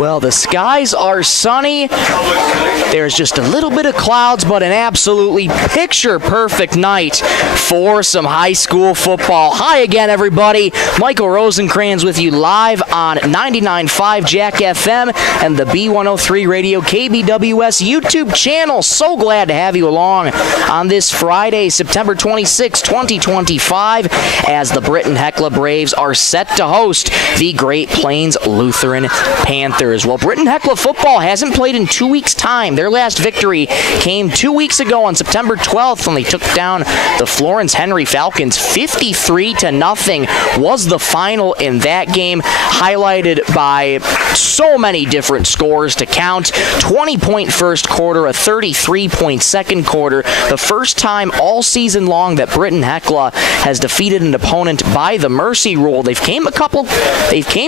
Well, the skies are sunny. There's just a little bit of clouds, but an absolutely picture-perfect night for some high school football. Hi again, everybody. Michael Rosencrans with you live on 99.5 Jack FM and the B103 Radio KBWS YouTube channel. So glad to have you along on this Friday, September 26, 2025, as the Britton-Hecla Braves are set to host the Great Plains Lutheran Panthers. Well, Britton-Hecla football hasn't played in 2 weeks' time. Their last victory came 2 weeks ago on September 12th when they took down the Florence Henry Falcons. 53-0 was the final in that game, highlighted by so many different scores to count. 20-point first quarter, a 33-point second quarter. The first time all season long that Britton-Hecla has defeated an opponent by the mercy rule. They've came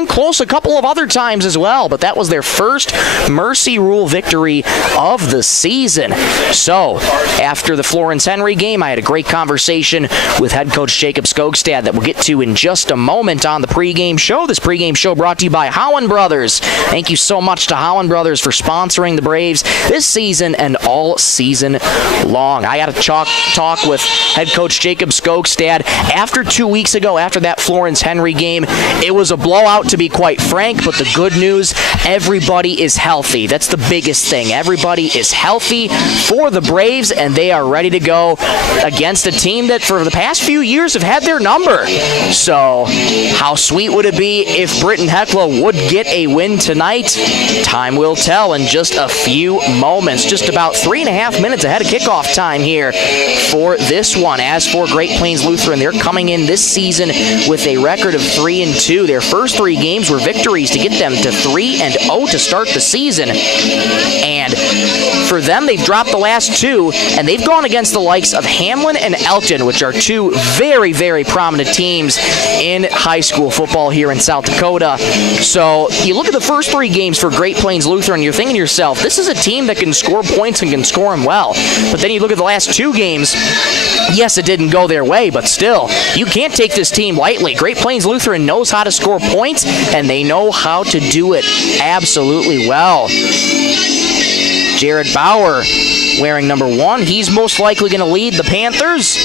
close a couple of other times as well, but that was their first mercy rule victory of the season. So, after the Florence Henry game, I had a great conversation with head coach Jacob Skogstad that we'll get to in just a moment on the pregame show. This pregame show brought to you by Howland Brothers. Thank you so much to Howland Brothers for sponsoring the Braves this season and all season long. I had a talk with head coach Jacob Skogstad after 2 weeks ago, after that Florence Henry game. It was a blowout, to be quite frank, but the good news, everybody is healthy. That's the biggest thing. Everybody is healthy for the Braves, and they are ready to go against a team that for the past few years have had their number. So, how sweet would it be if Britton-Hecla would get a win tonight? Time will tell in just a few moments. Just about 3.5 minutes ahead of kickoff time here for this one. As for Great Plains Lutheran, they're coming in this season with a record of 3-2. Their first 3 games were victories to get them to 3-0 to start the season. And for them, they've dropped the last 2, and they've gone against the likes of Hamlin and Elton, which are 2 very, very prominent teams in high school football here in South Dakota. So you look at the first 3 games for Great Plains Lutheran, you're thinking to yourself, this is a team that can score points and can score them well. But then you look at the last 2 games, yes, it didn't go their way, but still, you can't take this team lightly. Great Plains Lutheran knows how to score points, and they know how to do it absolutely well. Jared Bauer wearing number 1. He's most likely going to lead the Panthers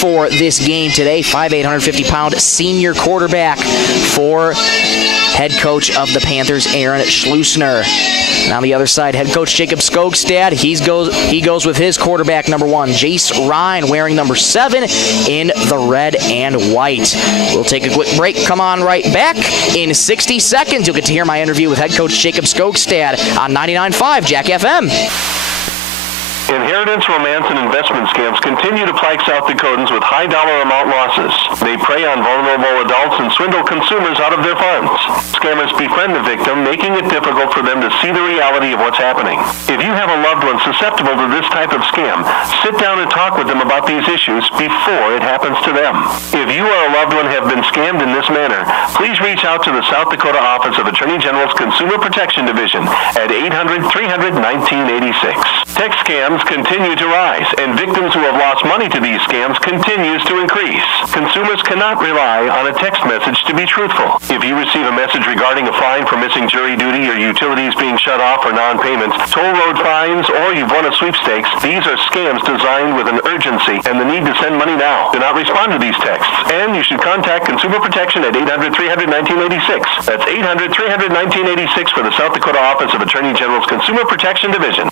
for this game today. 5'8", 150-pound senior quarterback for head coach of the Panthers, Aaron Schlusner. And on the other side, head coach Jacob Skogstad, he goes with his quarterback number 1, Jace Ryan, wearing number 7 in the red and white. We'll take a quick break. Come on right back. In 60 seconds, you'll get to hear my interview with head coach Jacob Skogstad on 99.5 Jack FM. Inheritance, romance, and investment scams continue to plague South Dakotans with high dollar amount losses. They prey on vulnerable adults and swindle consumers out of their funds. Scammers befriend the victim, making it difficult for them to see the reality of what's happening. If you have a loved one susceptible to this type of scam, sit down and talk with them about these issues before it happens to them. If you or a loved one have been scammed in this manner, please reach out to the South Dakota Office of Attorney General's Consumer Protection Division at 800-300-1986. Text scams continue to rise, and victims who have lost money to these scams continues to increase. Consumers cannot rely on a text message to be truthful. If you receive a message regarding a fine for missing jury duty or utilities being shut off for non-payments, toll road fines, or you've won a sweepstakes, these are scams designed with an urgency and the need to send money now. Do not respond to these texts, and you should contact Consumer Protection at 800-300-1986. That's 800-300-1986 for the South Dakota Office of Attorney General's Consumer Protection Division.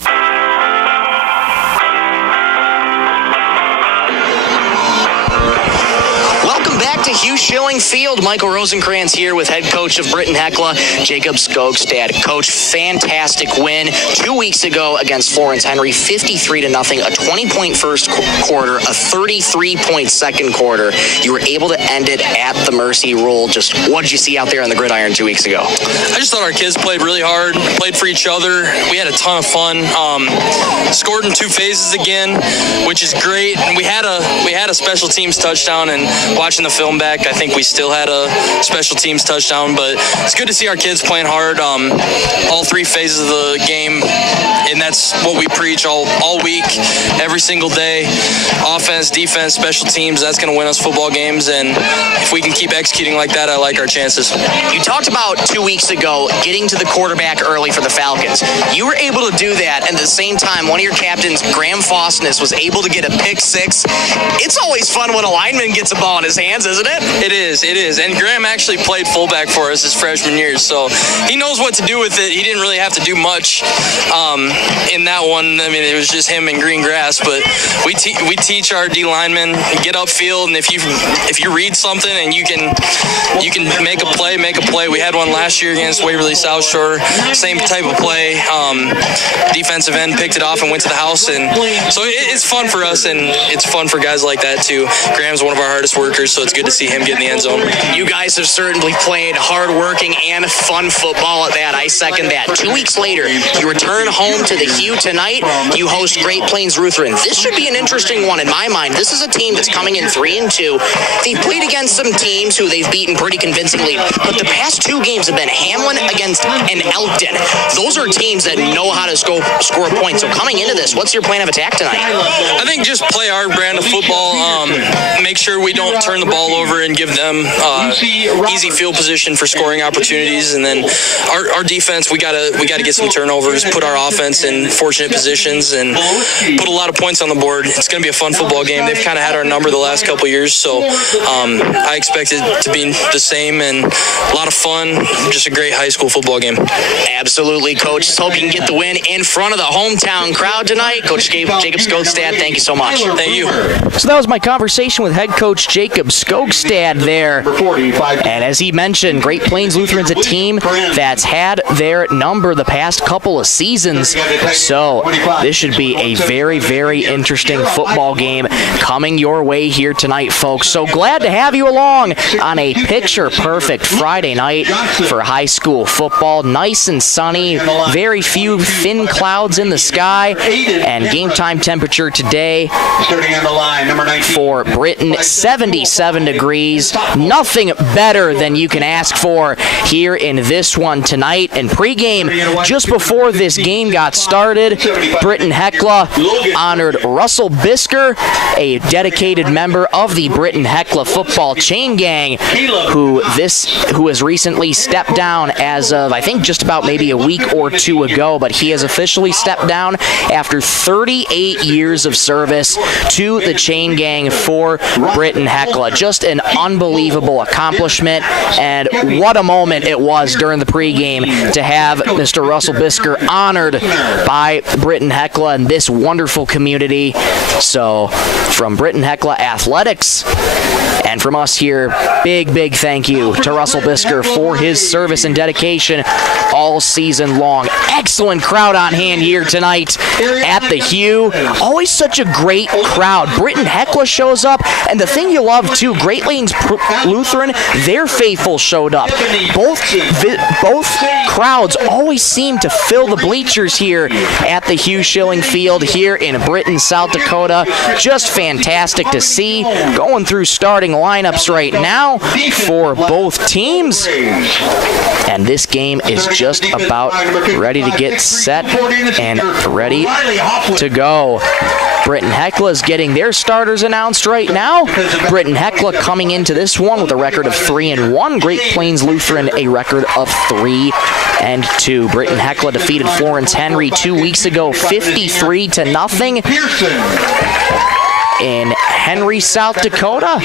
Back to Hugh Schilling Field. Michael Rosencrans here with head coach of Britton-Hecla, Jacob Skogstad. Coach, fantastic win 2 weeks ago against Florence Henry, 53-0, a 20-point first quarter, a 33-point second quarter. You were able to end it at the mercy rule. Just what did you see out there on the gridiron 2 weeks ago? I just thought our kids played really hard, played for each other. We had a ton of fun. Scored in 2 phases again, which is great. And we had a special teams touchdown, and watching the film comeback. I think we still had a special teams touchdown, but it's good to see our kids playing hard all three phases of the game, and that's what we preach all week, every single day. Offense, defense, special teams, that's going to win us football games, and if we can keep executing like that, I like our chances. You talked about 2 weeks ago getting to the quarterback early for the Falcons. You were able to do that, and at the same time, one of your captains, Graham Fosness, was able to get a pick six. It's always fun when a lineman gets a ball in his hands, isn't it? It is. And Graham actually played fullback for us his freshman year, so he knows what to do with it. He didn't really have to do much in that one. I mean, it was just him and green grass, but we teach our D linemen, get upfield, and if you read something and you can make a play. We had one last year against Waverly South Shore, same type of play. Defensive end picked it off and went to the house, and so it's fun for us, and it's fun for guys like that too. Graham's one of our hardest workers, so it's good to see him get in the end zone. You guys have certainly played hard-working and fun football at that. I second that. 2 weeks later, you return home to the Hugh tonight. You host Great Plains Lutheran. This should be an interesting one in my mind. This is a team that's coming in 3-2. They've played against some teams who they've beaten pretty convincingly, but the past two games have been Hamlin against and Elkton. Those are teams that know how to score points. So coming into this, what's your plan of attack tonight? I think just play our brand of football. Make sure we don't turn the ball over and give them easy field position for scoring opportunities. And then our defense, we gotta get some turnovers, put our offense in fortunate positions, and put a lot of points on the board. It's going to be a fun football game. They've kind of had our number the last couple of years, so I expect it to be the same and a lot of fun. Just a great high school football game. Absolutely, Coach. Just hope you can get the win in front of the hometown crowd tonight. Coach Jacob Skogstad, thank you so much. Thank you. So that was my conversation with head coach Jacob Skogstad there. And as he mentioned, Great Plains Lutheran's a team that's had their number the past couple of seasons. So this should be a very, very interesting football game coming your way here tonight, folks. So glad to have you along on a picture-perfect Friday night for high school football. Nice and sunny, very few thin clouds in the sky, and game time temperature today for Britton, 77 degrees. Nothing better than you can ask for here in this one tonight. And pregame, just before this game got started, Britton-Hecla honored Russell Bisker, a dedicated member of the Britton-Hecla football chain gang, who has recently stepped down as of, I think, just about maybe a week or two ago, but he has officially stepped down after 38 years of service to the chain gang for Britton-Hecla. Just an unbelievable accomplishment, and what a moment it was during the pregame to have Mr. Russell Bisker honored by Britton-Hecla and this wonderful community. So from Britton-Hecla Athletics and from us here, big thank you to Russell Bisker for his service and dedication all season long. Excellent crowd on hand here tonight at the Hugh. Always such a great crowd. Britton-Hecla shows up, and the thing you love too, Great Plains Lutheran, their faithful showed up. Both crowds always seem to fill the bleachers here at the Hugh Schilling Field here in Britton, South Dakota. Just fantastic to see. Going through starting lineups right now for both teams, and this game is just about ready to get set and ready to go. Britton-Hecla is getting their starters announced right now. Britton-Hecla coming into this one with a record of 3-1. Great Plains Lutheran a record of 3-2. Britton-Hecla defeated Florence Henry 2 weeks ago, 53-0 in Henry, South Dakota.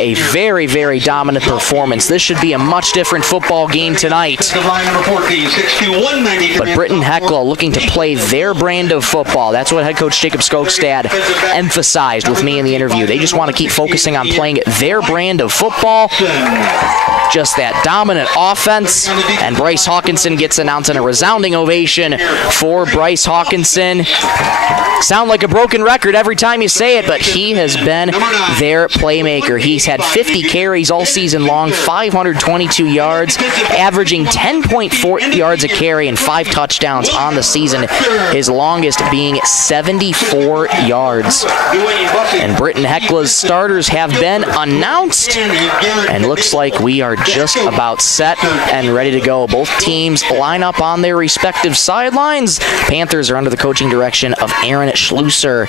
A very, very dominant performance. This should be a much different football game tonight. But Britton-Hecla looking to play their brand of football. That's what head coach Jacob Skogstad emphasized with me in the interview. They just want to keep focusing on playing their brand of football. Just that dominant offense. And Bryce Hawkinson gets announced in a resounding ovation for Bryce Hawkinson. Sound like a broken record every time you say it, but he has been their playmaker. He's had 50 carries all season long, 522 yards, averaging 10.4 yards a carry and 5 touchdowns on the season, his longest being 74 yards. And Britton-Hecla's starters have been announced, and looks like we are just about set and ready to go. Both teams line up on their respective sidelines. Panthers are under the coaching direction of Aaron Schlusser,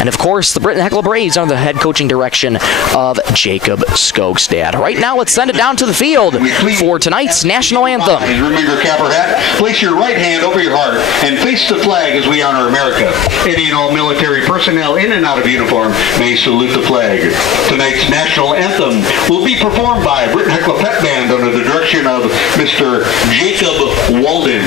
and of course the Britton-Hecla Braves under the head coaching direction of Jacob Skogstad. Right now, let's send it down to the field for tonight's national anthem. Remember, cap or hat, place your right hand over your heart and face the flag as we honor America. Any and all military personnel in and out of uniform may salute the flag. Tonight's national anthem will be performed by Britton-Hecla Pep Band under the direction of Mr. Jacob Walden.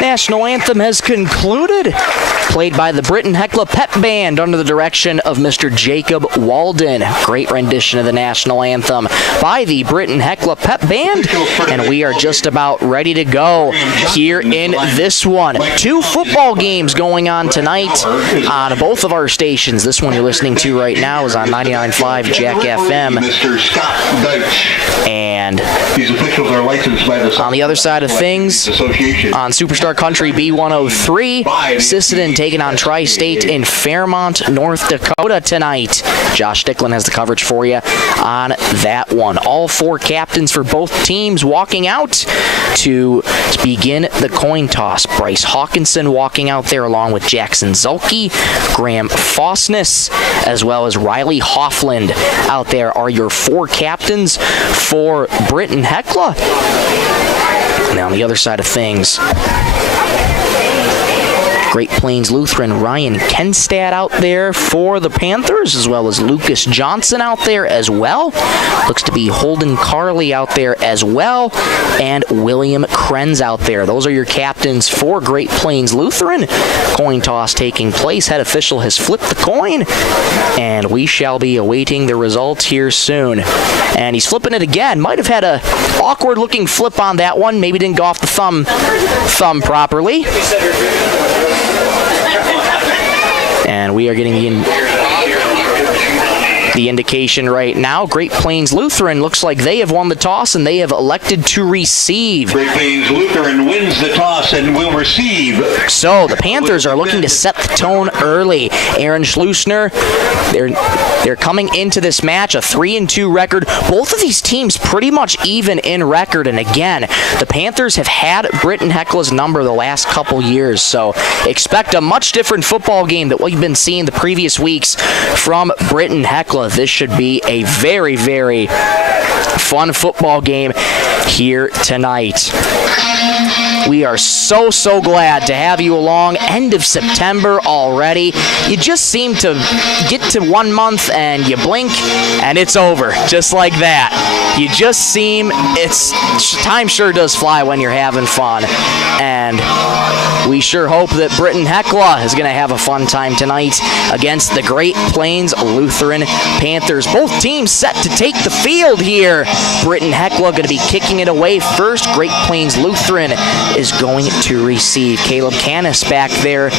National anthem has concluded, played by the Britton-Hecla Pep Band under the direction of Mr. Jacob Walden. Great rendition of the national anthem by the Britton-Hecla Pep Band, and we are just about ready to go here in this one. 2 football games going on tonight on both of our stations. This one you're listening to right now is on 99.5 Jack FM. Mr. Scott Deitch. And these officials are licensed by the on the other side of things, on Superstar Country B103, Sisseton taking on Tri-State in Fairmont, North Dakota tonight. Josh Dicklin has the coverage for you on that one. All 4 captains for both teams walking out to begin the coin toss. Bryce Hawkinson walking out there along with Jackson Zulke, Graham Fossness, as well as Riley Hoffland out there are your 4 captains for Britton-Hecla. Now on the other side of things, Great Plains Lutheran Ryan Kenstad out there for the Panthers, as well as Lucas Johnson out there as well. Looks to be Holden Carley out there as well, and William Krenz out there. Those are your captains for Great Plains Lutheran. Coin toss taking place. Head official has flipped the coin, and we shall be awaiting the result here soon. And he's flipping it again. Might have had a awkward looking flip on that one. Maybe didn't go off the thumb properly. And we are getting the indication right now. Great Plains Lutheran looks like they have won the toss and they have elected to receive. Great Plains Lutheran wins the toss and will receive. So the Panthers are looking to set the tone early. Aaron Schlusner, they're coming into this match a 3-2 record. Both of these teams pretty much even in record, and again, the Panthers have had Britton-Hecla's number the last couple years, so expect a much different football game than what you've been seeing the previous weeks from Britton-Hecla. This should be a very, very fun football game here tonight. We are so glad to have you along. End of September already. You just seem to get to 1 month and you blink and it's over, just like that. You just seem, time sure does fly when you're having fun. And we sure hope that Britton-Hecla is going to have a fun time tonight against the Great Plains Lutheran Panthers. Both teams set to take the field here. Britton-Hecla going to be kicking it away first. Great Plains Lutheran is going to receive. Caleb Canis back there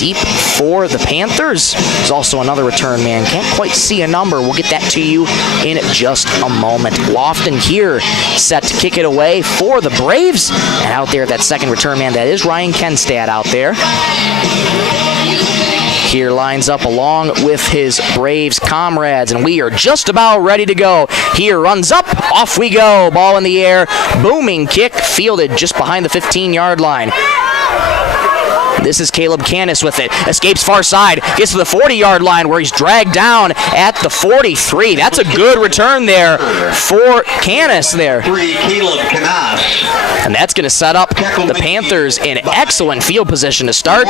deep for the Panthers. There's also another return man. Can't quite see a number. We'll get that to you in just a moment. Lofton here set to kick it away for the Braves. And out there, that second return man, that is Ryan Kenstad out there. Here lines up along with his Braves comrades, and we are just about ready to go. Here runs up, off we go. Ball in the air, booming kick, fielded just behind the 15-yard line. This is Caleb Canis with it. Escapes far side. Gets to the 40-yard line where he's dragged down at the 43. That's a good return there for Canis there. Caleb Canis. And that's going to set up the Panthers in excellent field position to start.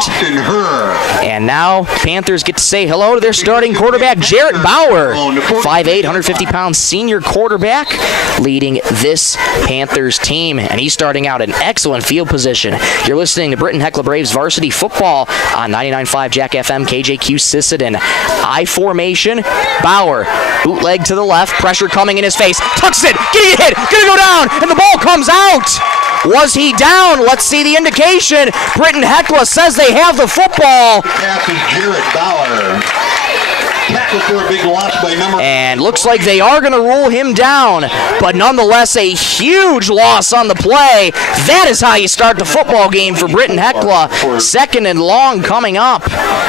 And now Panthers get to say hello to their starting quarterback, Jarrett Bauer. 5'8", 150-pound senior quarterback leading this Panthers team. And he's starting out in excellent field position. You're listening to Britton-Hecla Braves varsity football on 99.5 Jack FM, KJQ Sisseton. I formation, Bauer, bootleg to the left, pressure coming in his face, tucks it, getting hit, gonna go down, and the ball comes out. Was he down? Let's see the indication. Britton-Hecla says they have the football. Pass is Jarrett Bauer. Tackle for a big loss by number. And looks like they are going to rule him down, but nonetheless a huge loss on the play. That is how you start the football game for Britton-Hecla. Second and long coming up.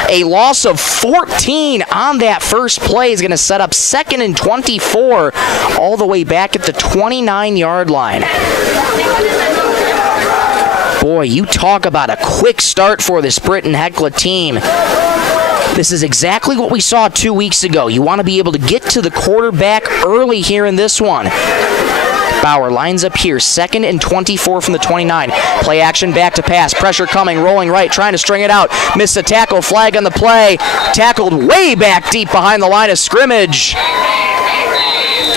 A loss of 14 on that first play is going to set up 2nd and 24 all the way back at the 29-yard line. Boy, you talk about a quick start for this Britton-Hecla team. This is exactly what we saw 2 weeks ago. You want to be able to get to the quarterback early here in this one. Bauer lines up here, 2nd and 24 from the 29. Play action, back to pass. Pressure coming, rolling right, trying to string it out. Missed a tackle, flag on the play. Tackled way back deep behind the line of scrimmage.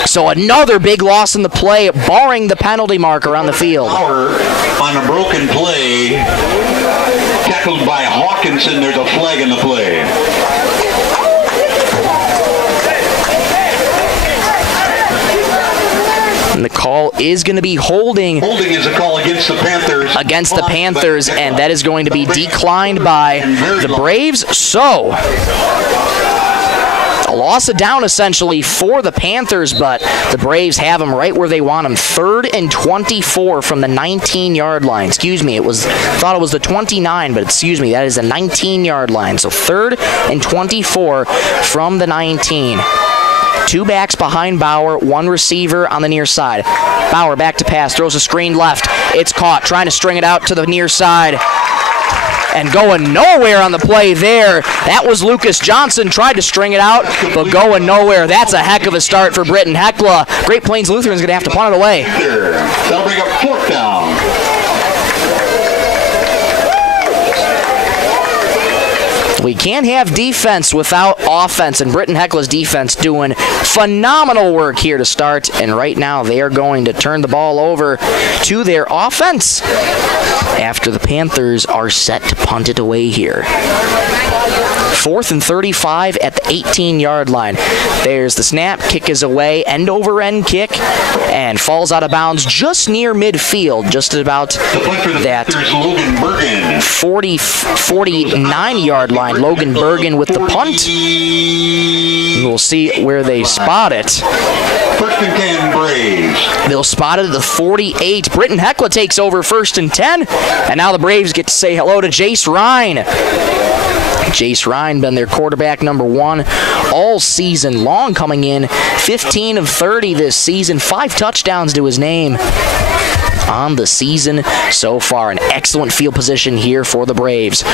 So another big loss in the play, barring the penalty marker on the field. Bauer on a broken play. Tackled by Hawkinson. There's a flag in the play. And the call is going to be holding. Holding is a call against the Panthers. Against the Panthers, and that is going to be declined by the Braves. So a loss of down essentially for the Panthers, but the Braves have them right where they want them. 3rd and 24 from the 19-yard line. Excuse me, thought it was the 29, but excuse me, that is the 19-yard line. So 3rd and 24 from the 19. 2 backs behind Bauer, 1 receiver on the near side. Bauer back to pass, throws a screen left. It's caught, trying to string it out to the near side. And going nowhere on the play there. That was Lucas Johnson, tried to string it out, but going nowhere. That's a heck of a start for Britton-Hecla. Great Plains Lutheran is going to have to punt it away. They'll bring up 4th down. We can't have defense without offense, and Britton-Hecla's defense doing phenomenal work here to start, and right now they are going to turn the ball over to their offense after the Panthers are set to punt it away here. 4th and 35 at the 18-yard line. There's the snap, kick is away, end-over-end kick, and falls out of bounds just near midfield, just about that 49-yard line. Logan Bergen with the punt. We'll see where they spot it. 1st and 10 Braves. They'll spot it at the 48. Britton-Hecla takes over 1st and 10, and now the Braves get to say hello to Jace Ryan. Jace Ryan been their quarterback number 1 all season long, coming in 15 of 30 this season, 5 touchdowns to his name on the season so far. An excellent field position here for the Braves.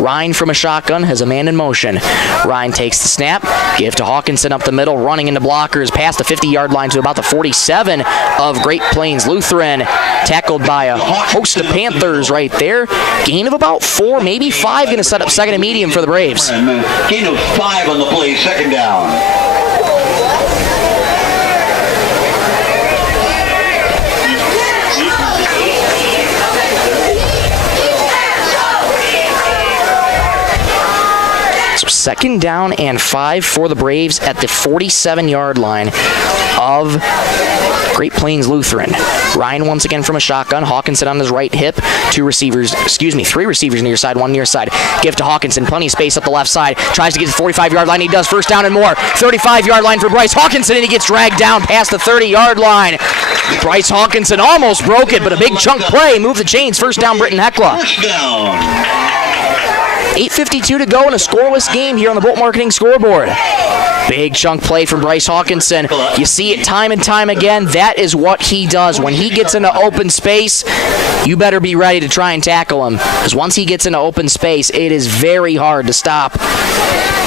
Ryan from a shotgun has a man in motion. Ryan takes the snap, give to Hawkinson up the middle, running into blockers past the 50-yard line to about the 47 of Great Plains Lutheran. Tackled by a host of Panthers right there. Gain of about 4, maybe 5, going to set up 2nd and medium for the Braves. Gain of 5 on the play, 2nd down. So 2nd down and 5 for the Braves at the 47-yard line of Great Plains Lutheran. Ryan once again from a shotgun. Hawkinson on his right hip. 3 receivers near side, 1 near side. Give to Hawkinson. Plenty of space up the left side. Tries to get to the 45-yard line. He does. 1st down and more. 35-yard line for Bryce Hawkinson, and he gets dragged down past the 30-yard line. Bryce Hawkinson almost broke it, but a big chunk play. Move the chains. 1st down, Britton-Hecla. 8:52 to go in a scoreless game here on the Bolt Marketing scoreboard. Big chunk play from Bryce Hawkinson. You see it time and time again. That is what he does. When he gets into open space, you better be ready to try and tackle him. Because once he gets into open space, it is very hard to stop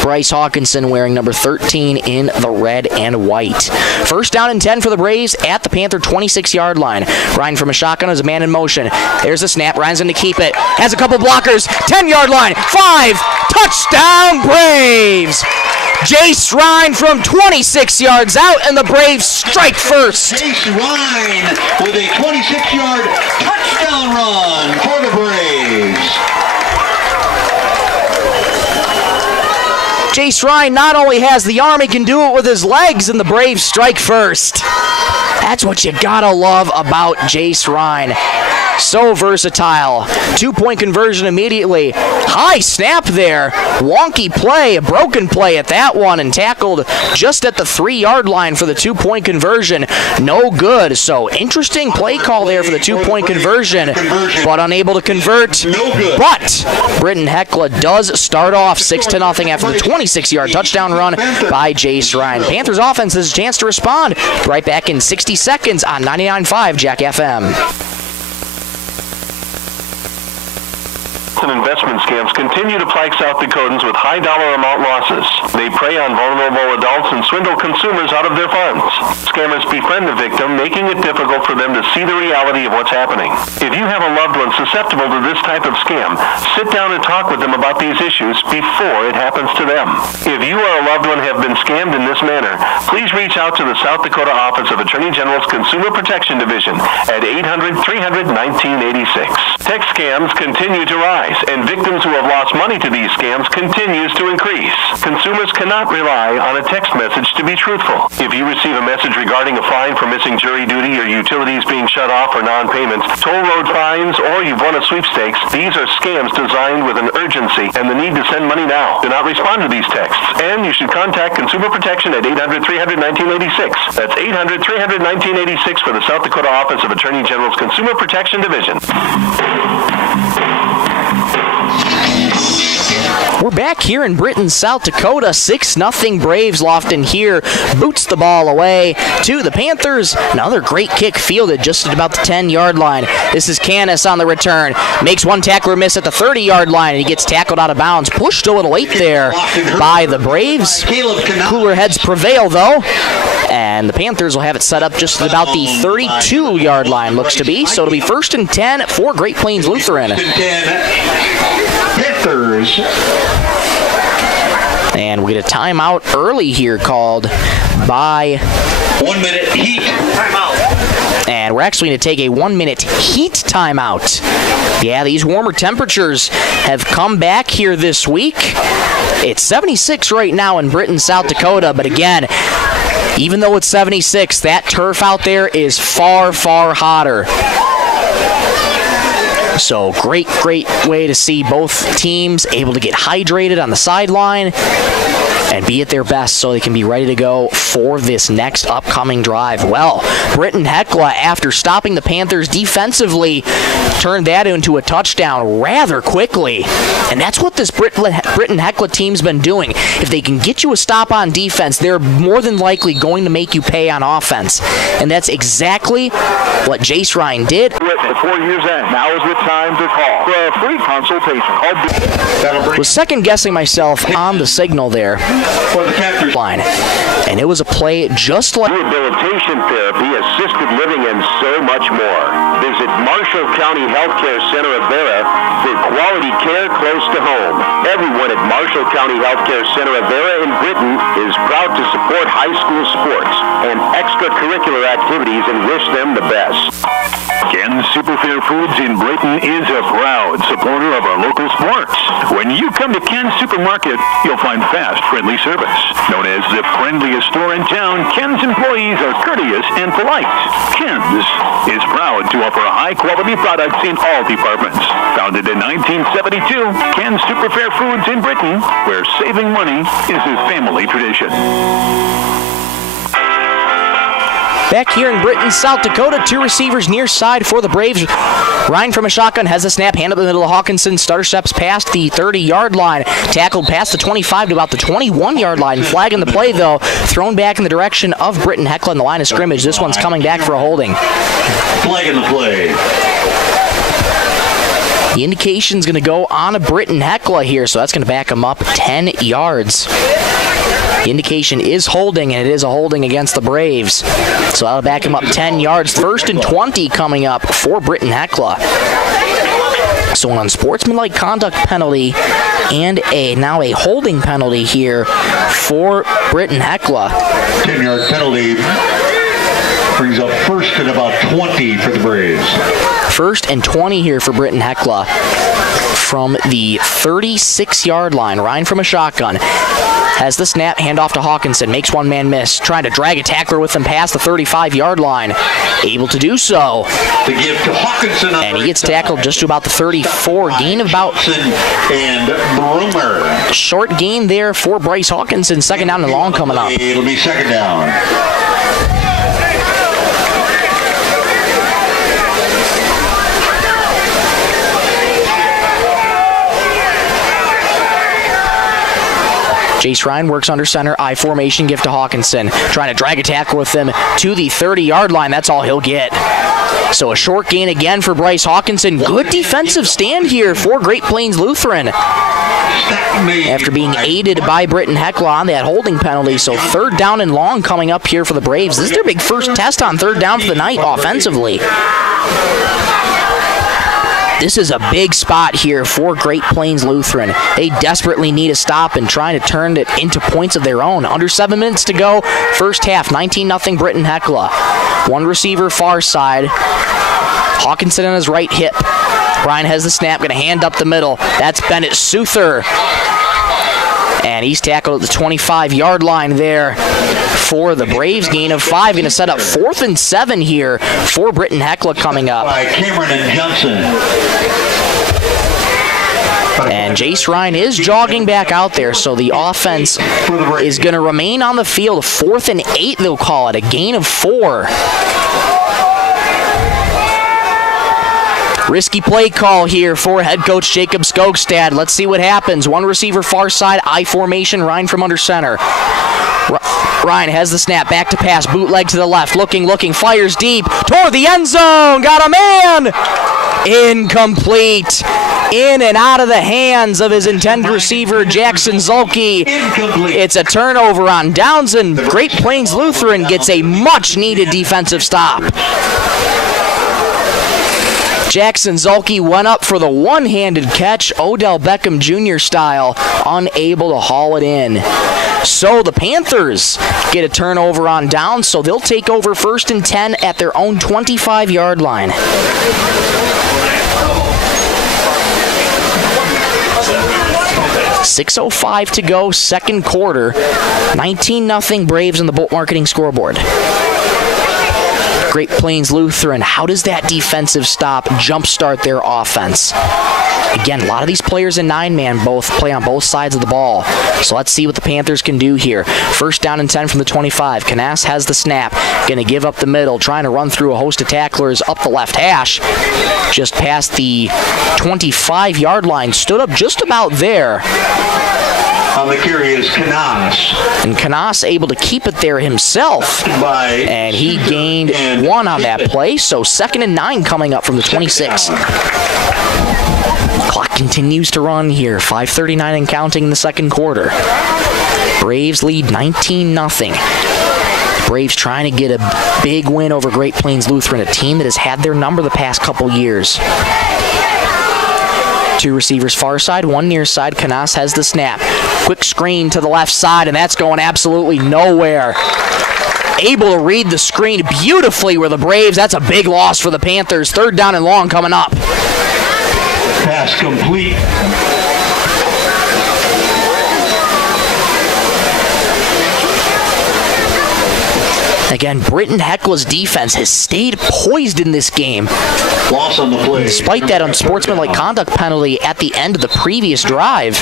Bryce Hawkinson, wearing number 13 in the red and white. 1st down and 10 for the Braves at the Panther 26-yard line. Ryan from a shotgun is a man in motion. There's the snap. Ryan's going to keep it. Has a couple blockers. 10-yard line. 5. Touchdown Braves. Jace Ryan from 26 yards out, and the Braves strike first. Jace Ryan with a 26-yard touchdown run for the Braves. Jace Ryan not only has the arm, he can do it with his legs, and the Braves strike first. That's what you gotta love about Jace Ryan. So versatile. 2-point conversion immediately. High snap there. Wonky play, a broken play at that one, and tackled just at the 3-yard line for the 2-point conversion. No good. So interesting play call there for the 2-point conversion, but unable to convert. But Britton-Hecla does start off 6-0 after the 26-yard touchdown run by Jace Ryan. Panthers offense has a chance to respond. Right back in 60 seconds on 99.5 Jack FM. And investment scams continue to plague South Dakotans with high dollar amount losses. They prey on vulnerable adults and swindle consumers out of their funds. Scammers befriend the victim, making it difficult for them to see the reality of what's happening. If you have a loved one susceptible to this type of scam, sit down and talk with them about these issues before it happens to them. If you or a loved one have been scammed in this manner, please reach out to the South Dakota Office of Attorney General's Consumer Protection Division at 800-300-1986. Text scams continue to rise, and victims who have lost money to these scams continues to increase. Consumers cannot rely on a text message to be truthful. If you receive a message regarding a fine for missing jury duty or utilities being shut off or non-payments, toll road fines, or you've won a sweepstakes, these are scams designed with an urgency and the need to send money now. Do not respond to these texts, and you should contact Consumer Protection at 800-300-1986. That's 800-300-1986 for the South Dakota Office of Attorney General's Consumer Protection Division. We're back here in Britton, South Dakota. 6-0 Braves. Lofton here boots the ball away to the Panthers. Another great kick fielded just at about the 10-yard line. This is Canis on the return. Makes one tackler miss at the 30-yard line, and he gets tackled out of bounds. Pushed a little late there by the Braves. Cooler heads prevail, though. And the Panthers will have it set up just at about the 32-yard line, looks to be. So it'll be 1st and 10 for Great Plains Lutheran. Panthers. And we get a timeout early here called by 1 minute heat timeout. And we're actually going to take a 1-minute heat timeout. Yeah, these warmer temperatures have come back here this week. It's 76 right now in Britton, South Dakota, but again, even though it's 76, that turf out there is far, far hotter. So great way to see both teams able to get hydrated on the sideline and be at their best so they can be ready to go for this next upcoming drive. Well, Britton-Hecla, after stopping the Panthers defensively, turned that into a touchdown rather quickly. And that's what this Britton-Hecla team's been doing. If they can get you a stop on defense, they're more than likely going to make you pay on offense. And that's exactly what Jace Ryan did. Before year's end, now is the time to call for a free consultation. Was second-guessing myself on the signal there. For the Panthers line. And it was a play just like rehabilitation therapy, assisted living, and so much more. Visit Marshall County Healthcare Center of Vera for quality care close to home. Everyone at Marshall County Healthcare Center of Vera in Britton is proud to support high school sports and extracurricular activities and wish them the best. Ken's Superfair Foods in Britton is a proud supporter of our local sports. When you come to Ken's Supermarket, you'll find fast, friendly service. Known as the friendliest store in town, Ken's employees are courteous and polite. Ken's is proud to offer high-quality products in all departments. Founded in 1972, Ken's Superfair Foods in Britton, where saving money is a family tradition. Back here in Britton, South Dakota, two receivers near side for the Braves. Ryan from a shotgun has a snap, hand up the middle of Hawkinson. Stutter steps past the 30-yard line. Tackled past the 25 to about the 21-yard line. Flag in the play, though. Thrown back in the direction of Britton-Hecla in the line of scrimmage. This one's coming back for a holding. Flag in the play. The indication's going to go on a Britton-Hecla here, so that's going to back him up 10 yards. The indication is holding, and it is a holding against the Braves. So that'll back him up 10 yards. 1st and 20 coming up for Britton-Hecla. So an unsportsmanlike conduct penalty and now a holding penalty here for Britton-Hecla. 10-yard penalty brings up 1st and about 20 for the Braves. 1st and 20 here for Britton-Hecla from the 36-yard line. Ryan from a shotgun has the snap, handoff to Hawkinson, makes one man miss, trying to drag a tackler with him past the 35-yard line. Able to do so. The give to Hawkinson, and he gets tackled just to about the 34. Gain of about and Broomer. Short gain there for Bryce Hawkinson. 2nd down and long coming up. It'll be 2nd down. Jace Ryan works under center, I formation, give to Hawkinson. Trying to drag a tackle with him to the 30-yard line. That's all he'll get. So a short gain again for Bryce Hawkinson. Good defensive stand here for Great Plains Lutheran. After being aided by Britton-Hecla on that holding penalty. So 3rd down and long coming up here for the Braves. This is their big first test on 3rd down for the night offensively. This is a big spot here for Great Plains Lutheran. They desperately need a stop and trying to turn it into points of their own. Under 7 minutes to go, first half, 19-0 Britton-Hecla. One receiver far side. Hawkinson on his right hip. Ryan has the snap, going to hand up the middle. That's Bennett Souther. And he's tackled at the 25-yard line there for the Braves. Gain of 5. Going to set up 4th and 7 here for Britton-Hecla coming up. By Cameron and Johnson. And Jace Ryan is jogging back out there, so the offense is going to remain on the field. 4th and 8, they'll call it. A gain of 4. Risky play call here for head coach Jacob Skogstad. Let's see what happens. One receiver far side, I formation, Ryan from under center. Ryan has the snap, back to pass, bootleg to the left, looking, fires deep, toward the end zone, got a man! Incomplete. In and out of the hands of his intended receiver, Jackson Zulke. It's a turnover on downs, and Great Plains Lutheran gets a much-needed defensive stop. Jackson Zulke went up for the one-handed catch, Odell Beckham Jr. style, unable to haul it in. So the Panthers get a turnover on down, so they'll take over 1st and 10 at their own 25-yard line. .6:05 to go, 2nd quarter. 19-0 Braves on the Bolt Marketing scoreboard. Great Plains Lutheran, how does that defensive stop jumpstart their offense? Again, a lot of these players in 9-man both play on both sides of the ball. So let's see what the Panthers can do here. 1st down and 10 from the 25. Canas has the snap. Going to give up the middle, trying to run through a host of tacklers up the left hash. Just past the 25-yard line. Stood up just about there. On the carry is Canas. And Canas able to keep it there himself. And he gained 1 on that play. So 2nd and 9 coming up from the 26. Clock continues to run here. 5:39 and counting in the 2nd quarter. Braves lead 19-0. Braves trying to get a big win over Great Plains Lutheran, a team that has had their number the past couple years. 2 receivers far side, 1 near side. Canas has the snap. Quick screen to the left side, and that's going absolutely nowhere. able to read the screen beautifully with the Braves. That's a big loss for the Panthers. 3rd down and long coming up. Pass complete. Again, Britton-Hecla's defense has stayed poised in this game. Loss on the play. Despite that unsportsmanlike conduct penalty at the end of the previous drive.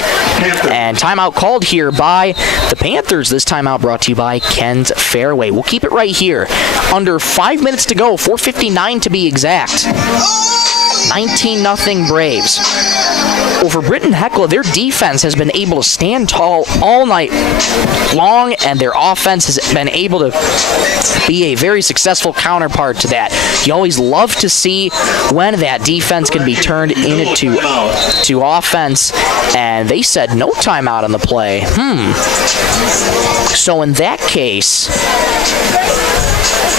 And timeout called here by the Panthers. This timeout brought to you by Ken's Fairway. We'll keep it right here. Under 5 minutes to go, 4:59 to be exact. 19-0 Braves. Well, for Britton-Hecla, their defense has been able to stand tall all night long, and their offense has been able to be a very successful counterpart to that. You always love to see when that defense can be turned into offense, and they said no timeout on the play. So in that case,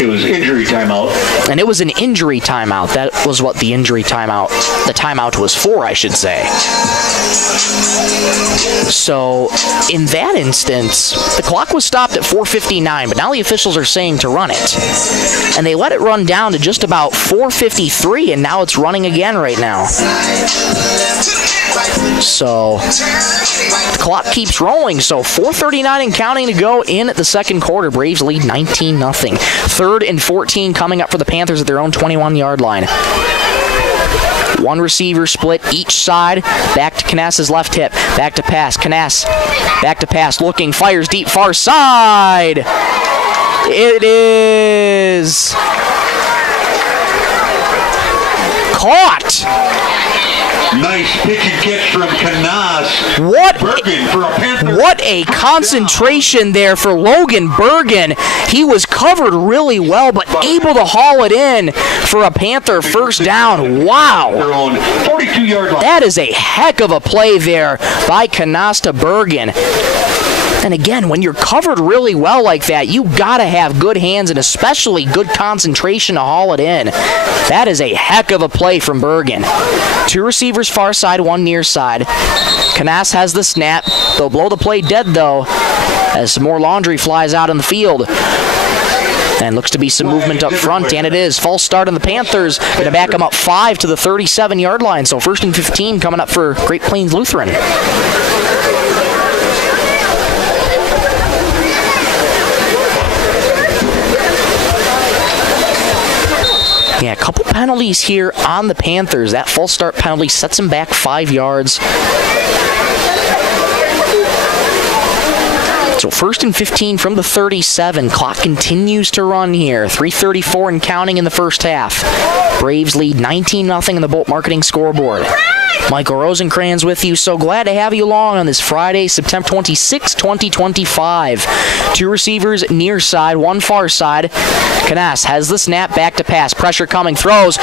it was injury timeout. And it was an injury timeout. That was what the timeout was for, I should say. So, in that instance, the clock was stopped at 4:59, but now the officials are saying to run it. And they let it run down to just about 4:53, and now it's running again right now. So, the clock keeps rolling. So, 4:39 and counting to go in the second quarter. Braves lead 19-0. 3rd and 14 coming up for the Panthers at their own 21-yard line. One receiver split each side. Back to Kness's left hip. Back to pass. Kness. Back to pass. Looking. Fires deep far side. It is caught. Nice pitch and catch from Canas. What a concentration there for Logan Bergen. He was covered really well, but able to haul it in for a Panther first down. Wow. Their own 42-yard line. That is a heck of a play there by Canas to Bergen. And again, when you're covered really well like that, you gotta have good hands and especially good concentration to haul it in. That is a heck of a play from Bergen. 2 receivers far side, 1 near side. Canas has the snap. They'll blow the play dead though, as some more laundry flies out in the field. And looks to be some movement up front, and it is. False start on the Panthers. Going to back them up 5 to the 37-yard line. So 1st and 15 coming up for Great Plains Lutheran. Yeah, a couple penalties here on the Panthers. That false start penalty sets them back 5 yards. So 1st and 15 from the 37. Clock continues to run here. 3:34 and counting in the first half. Braves lead 19-0 in the Bolt Marketing scoreboard. Michael Rosencrans with you. So glad to have you along on this Friday, September 26, 2025. 2 receivers near side, 1 far side. Canas has the snap, back to pass. Pressure coming, throws.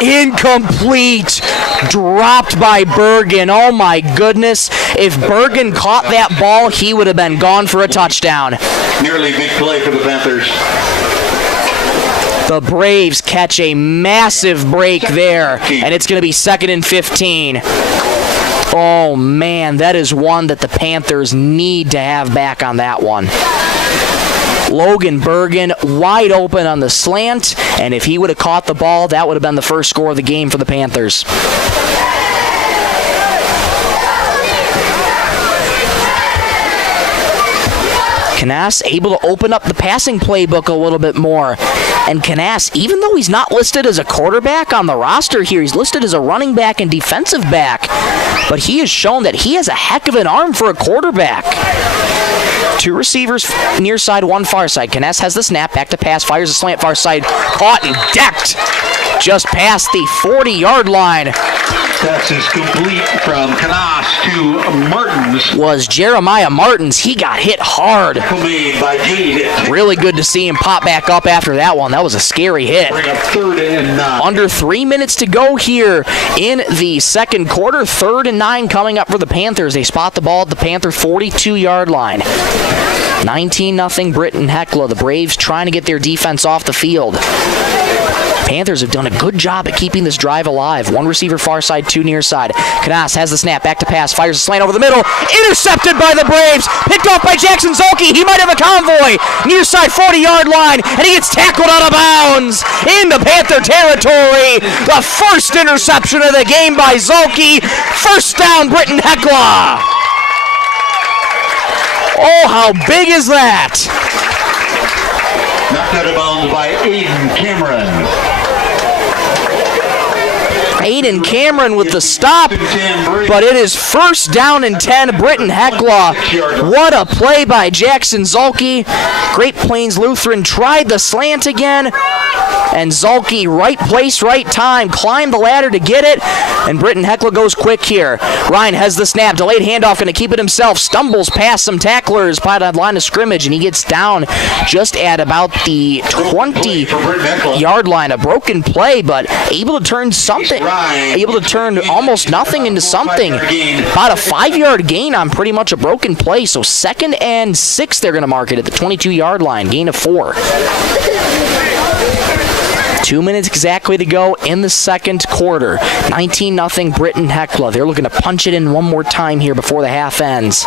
Incomplete. Dropped by Bergen. Oh my goodness. If Bergen caught that ball, he would have been gone for a touchdown. Nearly big play for the Panthers. The Braves catch a massive break there, and it's going to be 2nd and 15. Oh, man, that is one that the Panthers need to have back on that one. Logan Bergen wide open on the slant, and if he would have caught the ball, that would have been the first score of the game for the Panthers. Canas able to open up the passing playbook a little bit more. And Canas, even though he's not listed as a quarterback on the roster here, he's listed as a running back and defensive back. But he has shown that he has a heck of an arm for a quarterback. 2 receivers near side, 1 far side. Canas has the snap, back to pass, fires a slant far side, caught and decked just past the 40-yard line. Pass is complete from Canas to Martins. Was Jeremiah Martins. He got hit hard. By Gade. Really good to see him pop back up after that one. That was a scary hit. Bring up 3rd and 9. Under 3 minutes to go here in the second quarter. 3rd and 9 coming up for the Panthers. They spot the ball at the Panther 42-yard line. 19-0 Britton-Hecla. The Braves trying to get their defense off the field. Panthers have done a good job at keeping this drive alive. One receiver far side, two near side. Canas has the snap, back to pass, fires a slant over the middle. Intercepted by the Braves. Picked off by Jackson Zolke. He might have a convoy. Near side 40-yard line, and he gets tackled out of bounds into Panther territory. The first interception of the game by Zolke. First down, Britton-Hecla. Oh, how big is that? Knocked out of bounds by Aiden Cameron. Aiden Cameron with the stop, but it is first down and 10, Britton-Hecla. What a play by Jackson Zolke. Great Plains Lutheran tried the slant again, and Zolke, right place, right time, climbed the ladder to get it, and Britton-Hecla goes quick here. Ryan has the snap, delayed handoff, going to keep it himself, stumbles past some tacklers by the line of scrimmage, and he gets down just at about the 20-yard line. A broken play, but able to turn something. Able to turn almost nothing into something. About a 5-yard gain on pretty much a broken play. So 2nd and 6, they're going to mark it at the 22-yard line. Gain of 4. 2 minutes exactly to go in the second quarter. 19-0 Britton-Hecla. They're looking to punch it in one more time here before the half ends.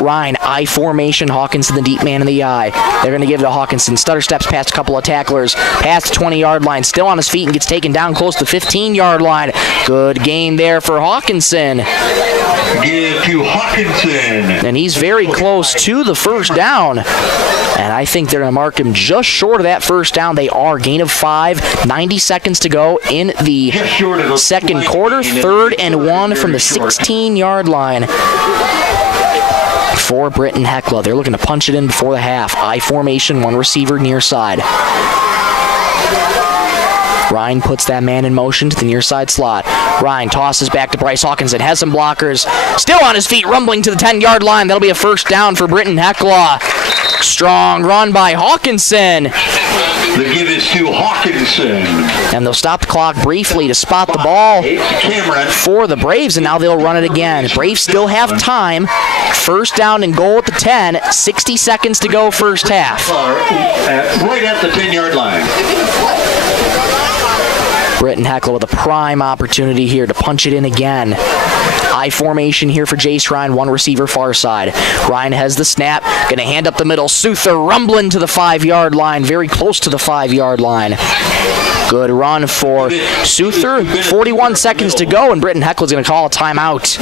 Ryan, I formation, Hawkinson, the deep man in the eye. They're going to give it to Hawkinson. Stutter steps past a couple of tacklers, past the 20-yard line, still on his feet and gets taken down close to the 15-yard line. Good gain there for Hawkinson. Give to Hawkinson. And he's very close to the first down. And I think they're going to mark him just short of that first down. They are. Gain of 5, 90 seconds to go in the second quarter. 3rd and 1 from the 16-yard line for Britton-Hecla. They're looking to punch it in before the half. I formation, one receiver near side. Ryan puts that man in motion to the near side slot. Ryan tosses back to Bryce Hawkinson. Has some blockers. Still on his feet, rumbling to the 10-yard line. That'll be a first down for Britton-Hecla. Strong run by Hawkinson. The give is to Hawkinson. And they'll stop the clock briefly to spot the ball for the Braves, and now they'll run it again. Braves still have time. First down and goal at the 10. 60 seconds to go first half. Right at the 10-yard line. Britton-Hecla with a prime opportunity here to punch it in again. I formation here for Jace Ryan, one receiver far side. Ryan has the snap, going to hand up the middle. Souther rumbling to the 5-yard line, very close to the 5-yard line. Good run for Souther. 41 seconds to go, and Britton-Hecla's going to call a timeout.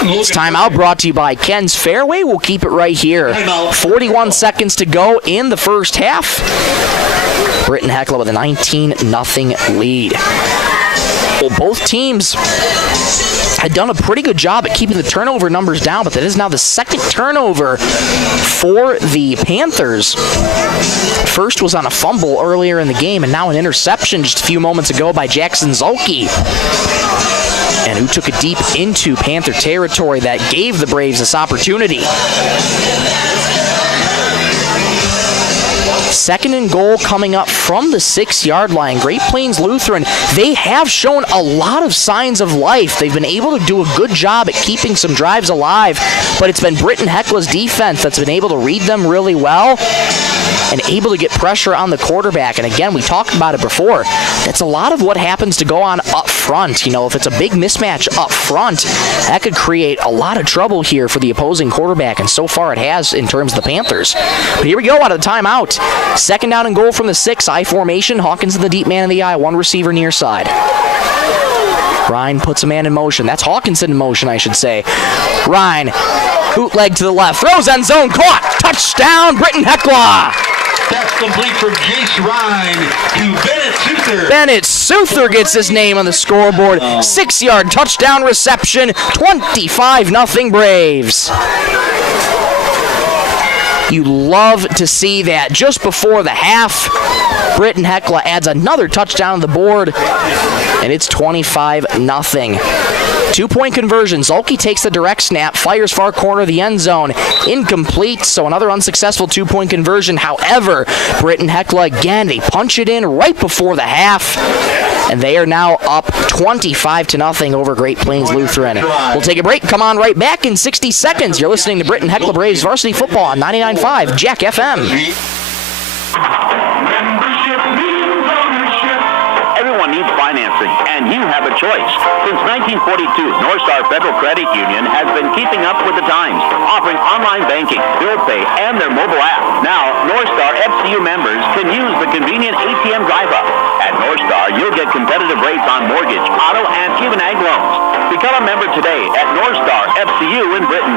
This timeout brought to you by Ken's Fairway. We'll keep it right here. 41 seconds to go in the first half. Britton-Hecla with a 19-0 lead. Well, both teams had done a pretty good job at keeping the turnover numbers down, but that is now the second turnover for the Panthers. First was on a fumble earlier in the game, and now an interception just a few moments ago by Jackson Zolke, and who took it deep into Panther territory that gave the Braves this opportunity. 2nd and goal coming up from the 6-yard line. Great Plains Lutheran, they have shown a lot of signs of life. They've been able to do a good job at keeping some drives alive, but it's been Britton-Hecla's defense that's been able to read them really well and able to get pressure on the quarterback. And again, we talked about it before. That's a lot of what happens to go on up front. You know, if it's a big mismatch up front, that could create a lot of trouble here for the opposing quarterback, and so far it has in terms of the Panthers. But here we go out of the timeout. 2nd down and goal from the 6, I formation. Hawkins in the deep man in the eye, one receiver near side. Ryan puts a man in motion. That's Hawkinson in motion, I should say. Ryan, bootleg to the left, throws end zone, caught, touchdown, Britton-Hecla. That's complete from Jace Ryan to Bennett Souther. Bennett Souther gets his name on the scoreboard. 6-yard touchdown reception, 25-0 Braves. You love to see that. Just before the half, Britton-Hecla adds another touchdown on the board, and it's 25-0. 2-point conversion. Zolke takes the direct snap, fires far corner of the end zone. Incomplete, so another unsuccessful 2-point conversion. However, Britton-Hecla again, they punch it in right before the half. And they are now up 25-0 over Great Plains Lutheran. We'll take a break. Come on right back in 60 seconds. You're listening to Britton-Hecla Braves Varsity Football on 99.5 Jack FM. Everyone needs financing, and you have a choice. Since 1942, North Star Federal Credit Union has been keeping up with the times, offering online banking, bill pay, and their mobile app. Now, North Star FCU members can use the convenient ATM drive-up. At North Star, you'll get competitive rates on mortgage, auto, and even ag loans. Become a member today at North Star FCU in Britain.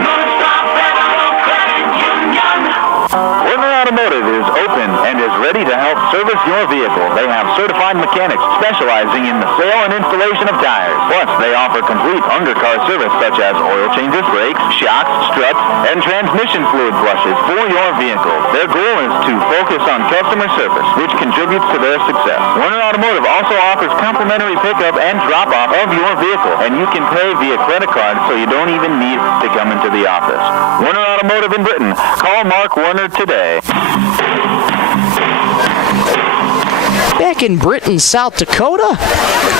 North Star Federal Credit Union. Werner Automotive is open and is ready to help service your vehicle. They have certified mechanics specializing in the sale and installation of tires. Plus, they offer complete undercar service such as oil changes, brakes, shocks, struts, and transmission fluid flushes for your vehicle. Their goal is to focus on customer service, which contributes to their success. Werner Automotive also offers complimentary pickup and drop-off of your vehicle, and you can pay via credit card so you don't even need to come into the office. Werner Automotive in Britain. Call Mark Werner today. Back in Britton, South Dakota,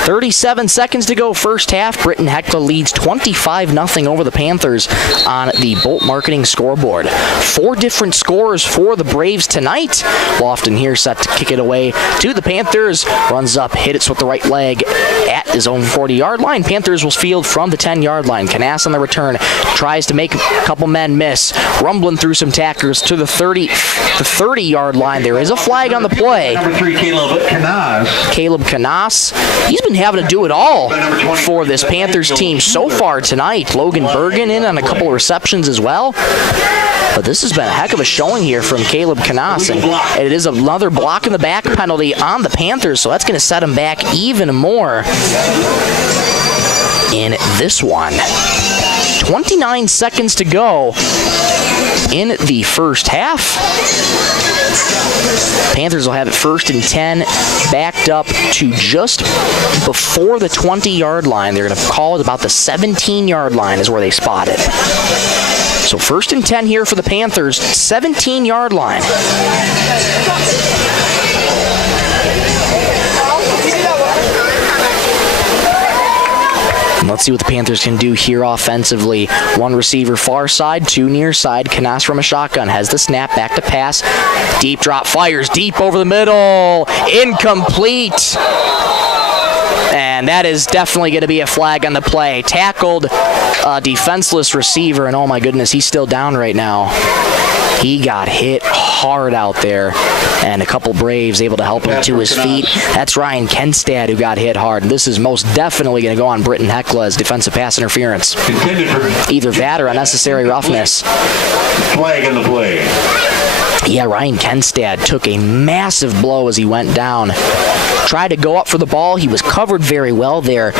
37 seconds to go first half. Britton-Hecla leads 25-0 over the Panthers on the Bolt Marketing scoreboard. 4 different scores for the Braves tonight. Lofton here set to kick it away to the Panthers. Runs up, hit it with the right leg at his own 40-yard line. Panthers will field from the 10-yard line. Canas on the return tries to make a couple men miss. Rumbling through some tackers to the 30-yard line. There is a flag on the play. Number 3, Caleb Canas. He's been having to do it all for this Panthers team so far tonight. Logan Bergen in on a couple of receptions as well. But this has been a heck of a showing here from Caleb Canas. And it is another block in the back penalty on the Panthers, so that's going to set him back even more in this one. 29 seconds to go in the first half. Panthers will have it 1st and 10, backed up to just before the 20-yard line. They're going to call it about the 17-yard line is where they spot it. So 1st and 10 here for the Panthers, 17-yard line. Let's see what the Panthers can do here offensively. 1 receiver far side, 2 near side. Canas from a shotgun has the snap, back to pass. Deep drop, fires deep over the middle. Incomplete. And that is definitely going to be a flag on the play. Tackled a defenseless receiver, and oh my goodness, he's still down right now. He got hit hard out there, and a couple Braves able to help him to his feet. That's Ryan Kenstad who got hit hard. This is most definitely going to go on Britton-Hecla as defensive pass interference. Either that or unnecessary roughness. Flag on the play. Yeah, Ryan Kenstad took a massive blow as he went down. Tried to go up for the ball. He was covered very well there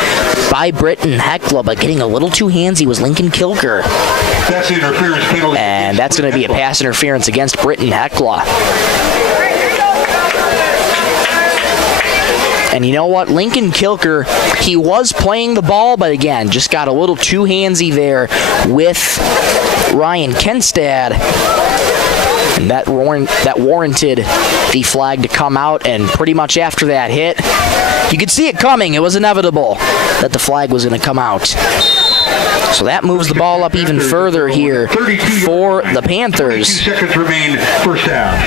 by Britton-Hecla, but getting a little too handsy was Lincoln Kilker. That's interference penalty. And that's going to be a pass interference against Britton-Hecla. And you know what? Lincoln Kilker, he was playing the ball, but again, just got a little too handsy there with Ryan Kenstad. And that warranted the flag to come out, and pretty much after that hit, you could see it coming. It was inevitable that the flag was going to come out. So that moves the ball up even further here for the Panthers. 22 seconds remain first half.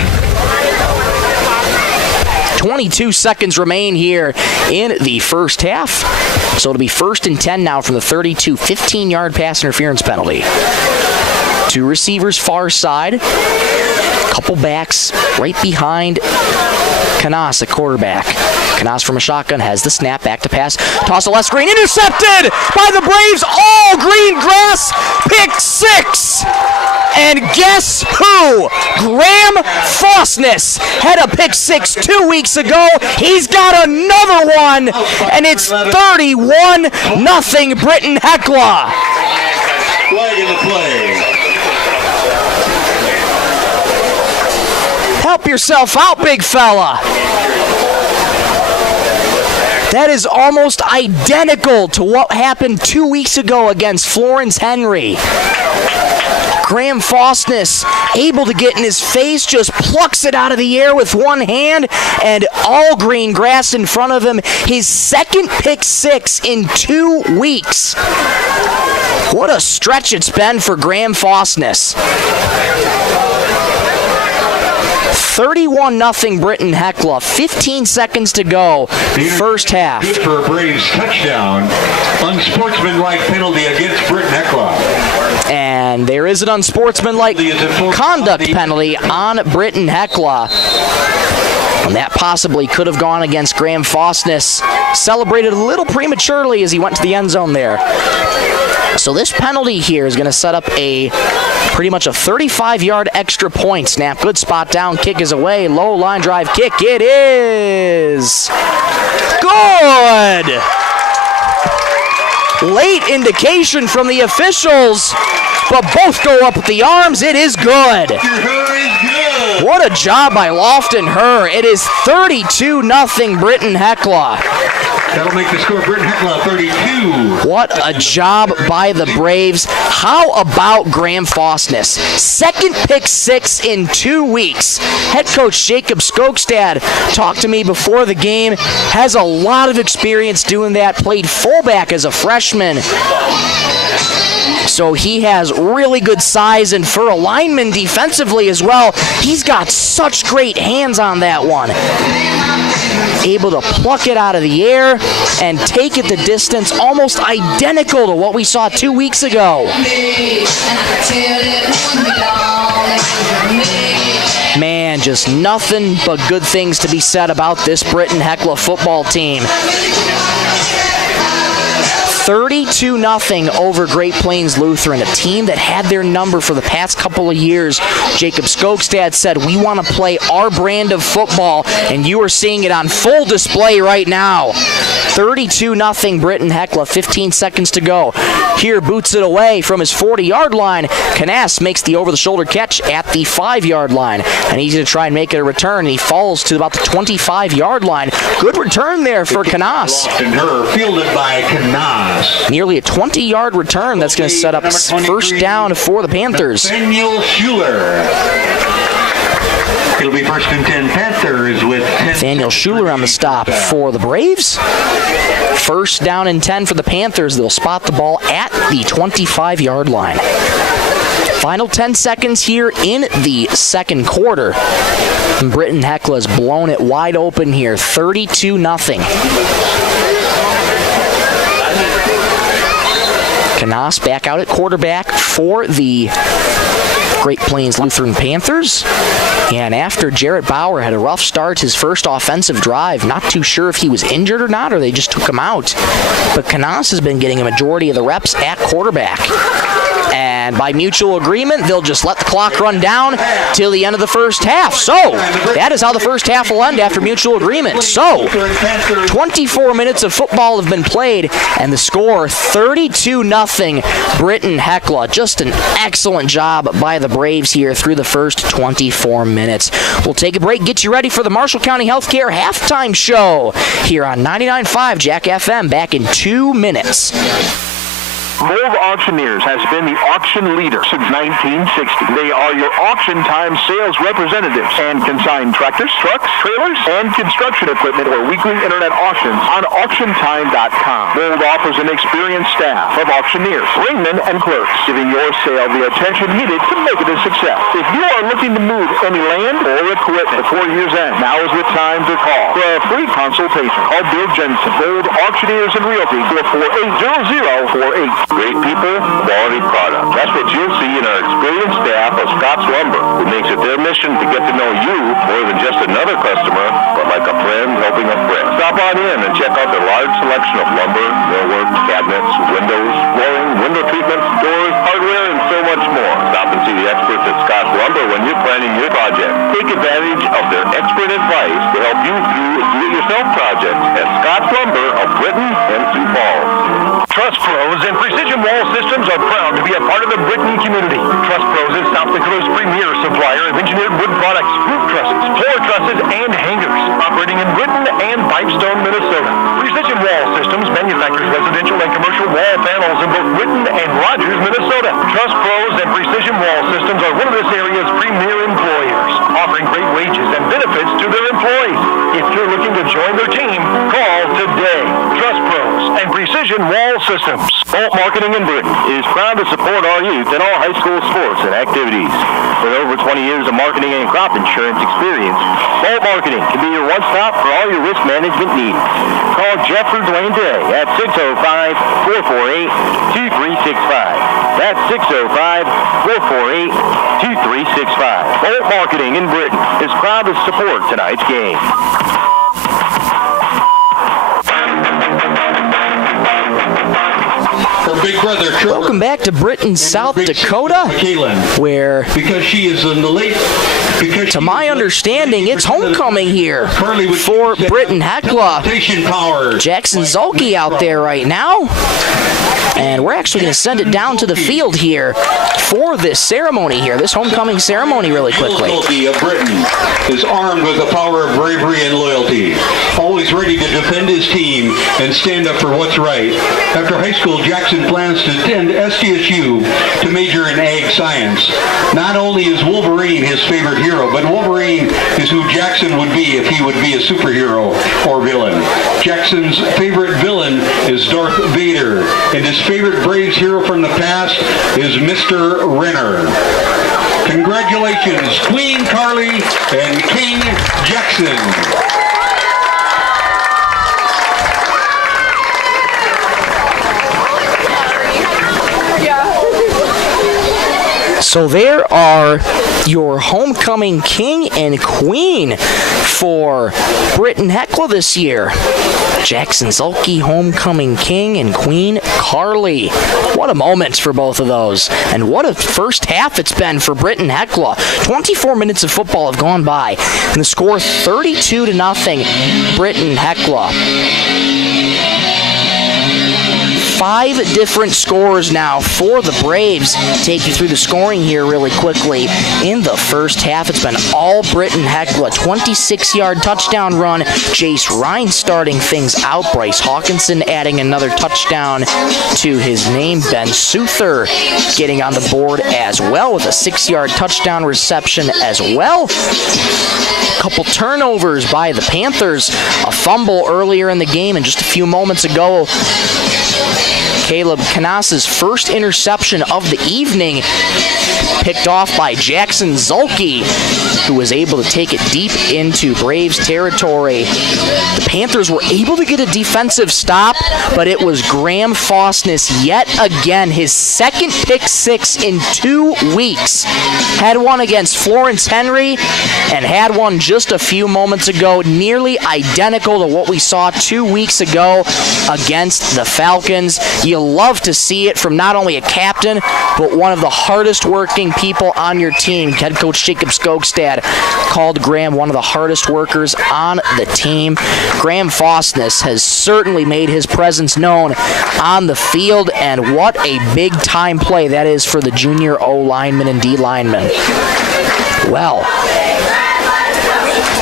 22 seconds remain here in the first half. So it'll be 1st and 10 now from the 32, 15-yard pass interference penalty. 2 receivers far side. Couple backs right behind Canas, a quarterback. Canas from a shotgun has the snap, back to pass. Toss a left screen, intercepted by the Braves. All green grass, pick 6. And guess who? Graham Fosness had a pick 6 2 weeks ago. He's got another one, and it's 31-0 Britton-Hecla. Flag in the play. Help yourself out, big fella. That is almost identical to what happened 2 weeks ago against Florence Henry. Graham Faustness able to get in his face, just plucks it out of the air with one hand, and all green grass in front of him. His second pick six in 2 weeks. What a stretch it's been for Graham Faustness. 31-0 Britton-Hecla. 15 seconds to go. First half. Good for a Braves touchdown. Unsportsmanlike penalty against Britton-Hecla. And there is an unsportsmanlike conduct penalty on Britton-Hecla. And that possibly could have gone against Graham Faustness. Celebrated a little prematurely as he went to the end zone there. So this penalty here is going to set up pretty much a 35-yard extra point. Snap, good spot down, kick is away, low line drive kick, it is good! Late indication from the officials, but both go up with the arms, it is good. What a job by Lofton Herr. It is 32-0 Britton-Hecla. That'll make the score Britton-Hecla 32. What a job by the Braves. How about Graham Faustness? Second pick six in 2 weeks. Head coach Jacob Skogstad talked to me before the game. Has a lot of experience doing that. Played fullback as a freshman. So he has really good size, and for a lineman defensively as well, he's got such great hands on that one. Able to pluck it out of the air and take it the distance, almost identical to what we saw 2 weeks ago. Man, just nothing but good things to be said about this Britton-Hecla football team. 32-0 over Great Plains Lutheran, a team that had their number for the past couple of years. Jacob Skogstad said, we want to play our brand of football, and you are seeing it on full display right now. 32-0 Britton-Hecla, 15 seconds to go. Here boots it away from his 40-yard line. Canas makes the over-the-shoulder catch at the 5-yard line, and he's going to try and make it a return, and he falls to about the 25-yard line. Good return there for Canas. Fielded by Canas. Nearly a 20-yard return. That's going to set up first down for the Panthers. Nathaniel Schuler. It'll be first and 10 Panthers with Nathaniel Schuler on the stop for the Braves. First down and 10 for the Panthers. They'll spot the ball at the 25-yard line. Final 10 seconds here in the second quarter. Britton-Hecla's blown it wide open here. 32-0. Canas back out at quarterback for the Great Plains Lutheran Panthers. And after Jarrett Bauer had a rough start, his first offensive drive, not too sure if he was injured or not, or they just took him out. But Canas has been getting a majority of the reps at quarterback. And by mutual agreement, they'll just let the clock run down till the end of the first half. So, that is how the first half will end after mutual agreement. So, 24 minutes of football have been played, and the score 32-0 Britton-Hecla. Just an excellent job by the Braves here through the first 24 minutes. We'll take a break, get you ready for the Marshall County Healthcare halftime show here on 99.5 Jack FM. Back in 2 minutes. Mold Auctioneers has been the auction leader since 1960. They are your auction time sales representatives and consign tractors, trucks, trailers, and construction equipment for weekly internet auctions on auctiontime.com. Mold offers an experienced staff of auctioneers, ringmen, and clerks, giving your sale the attention needed to make it a success. If you are looking to move any land or equipment before year's end, now is the time to call. For a free consultation, call Bill Jensen, Mold Auctioneers and Realty, 448-0048. Great people, quality product. That's what you'll see in our experienced staff of Scott's Lumber, who makes it their mission to get to know you more than just another customer, but like a friend helping a friend. Stop on in and check out their large selection of lumber, millwork, cabinets, windows, flooring, window treatments, doors, hardware, and so much more. Stop and see the experts at Scott's Lumber when you're planning your project. Take advantage of their expert advice to help you through do-it-yourself projects at Scott's Lumber of Britton and Sioux Falls. Trust Trust Pros and Precision Wall Systems are proud to be a part of the Britton community. Trust Pros is South Dakota's premier supplier of engineered wood products, roof trusses, floor trusses, and hangers, operating in Britton and Pipestone, Minnesota. Precision Wall Systems manufactures residential and commercial wall panels in both Britton and Rogers, Minnesota. Trust Pros and Precision Wall Systems are one of this area's premier employers, offering great wages and benefits to their employees. If you're looking to join their team, call today. Trust Pros and Precision Wall Systems. Bolt Marketing in Britton is proud to support our youth in all high school sports and activities. With over 20 years of marketing and crop insurance experience, Bolt Marketing can be your one-stop for all your risk management needs. Call Jeff or Dwayne today at 605-448-2365. That's 605-448-2365. Bolt Marketing in Britton is proud to support tonight's game. Big brother, Welcome back to Britton, South Dakota, where, because she is in the late, to my understanding, it's homecoming here for Britton-Hecla. Jackson Zulke out there right now. And we're actually going to send it down to the field here for this ceremony here, this homecoming ceremony really quickly. Zulke of Britton is armed with the power of bravery and loyalty, always ready to defend his team and stand up for what's right. After high school, Jackson plans to attend SDSU to major in ag science. Not only is Wolverine his favorite hero, but Wolverine is who Jackson would be if he would be a superhero or villain. Jackson's favorite villain is Darth Vader, and his favorite Braves hero from the past is Mr. Renner. Congratulations, Queen Carly and King Jackson. So there are your homecoming king and queen for Britton-Hecla this year. Jackson Zulke, homecoming king, and Queen Carly. What a moment for both of those. And what a first half it's been for Britton-Hecla. 24 minutes of football have gone by. And the score 32-0, Britton-Hecla. 5 different scores now for the Braves. Take you through the scoring here really quickly. In the first half, it's been all Britton-Hecla. 26-yard touchdown run. Jace Ryan starting things out. Bryce Hawkinson adding another touchdown to his name. Ben Souther getting on the board as well with a 6-yard touchdown reception as well. A couple turnovers by the Panthers. A fumble earlier in the game, and just a few moments ago, Caleb Canas's first interception of the evening, picked off by Jackson Zulke, who was able to take it deep into Braves territory. The Panthers were able to get a defensive stop, but it was Graham Fosness yet again, his second pick six in 2 weeks. Had one against Florence Henry and had one just a few moments ago, nearly identical to what we saw 2 weeks ago against the Falcons. You love to see it from not only a captain, but one of the hardest working people on your team. Head coach Jacob Skogstad called Graham one of the hardest workers on the team. Graham Fosness has certainly made his presence known on the field, and what a big time play that is for the junior O lineman and D lineman. Well,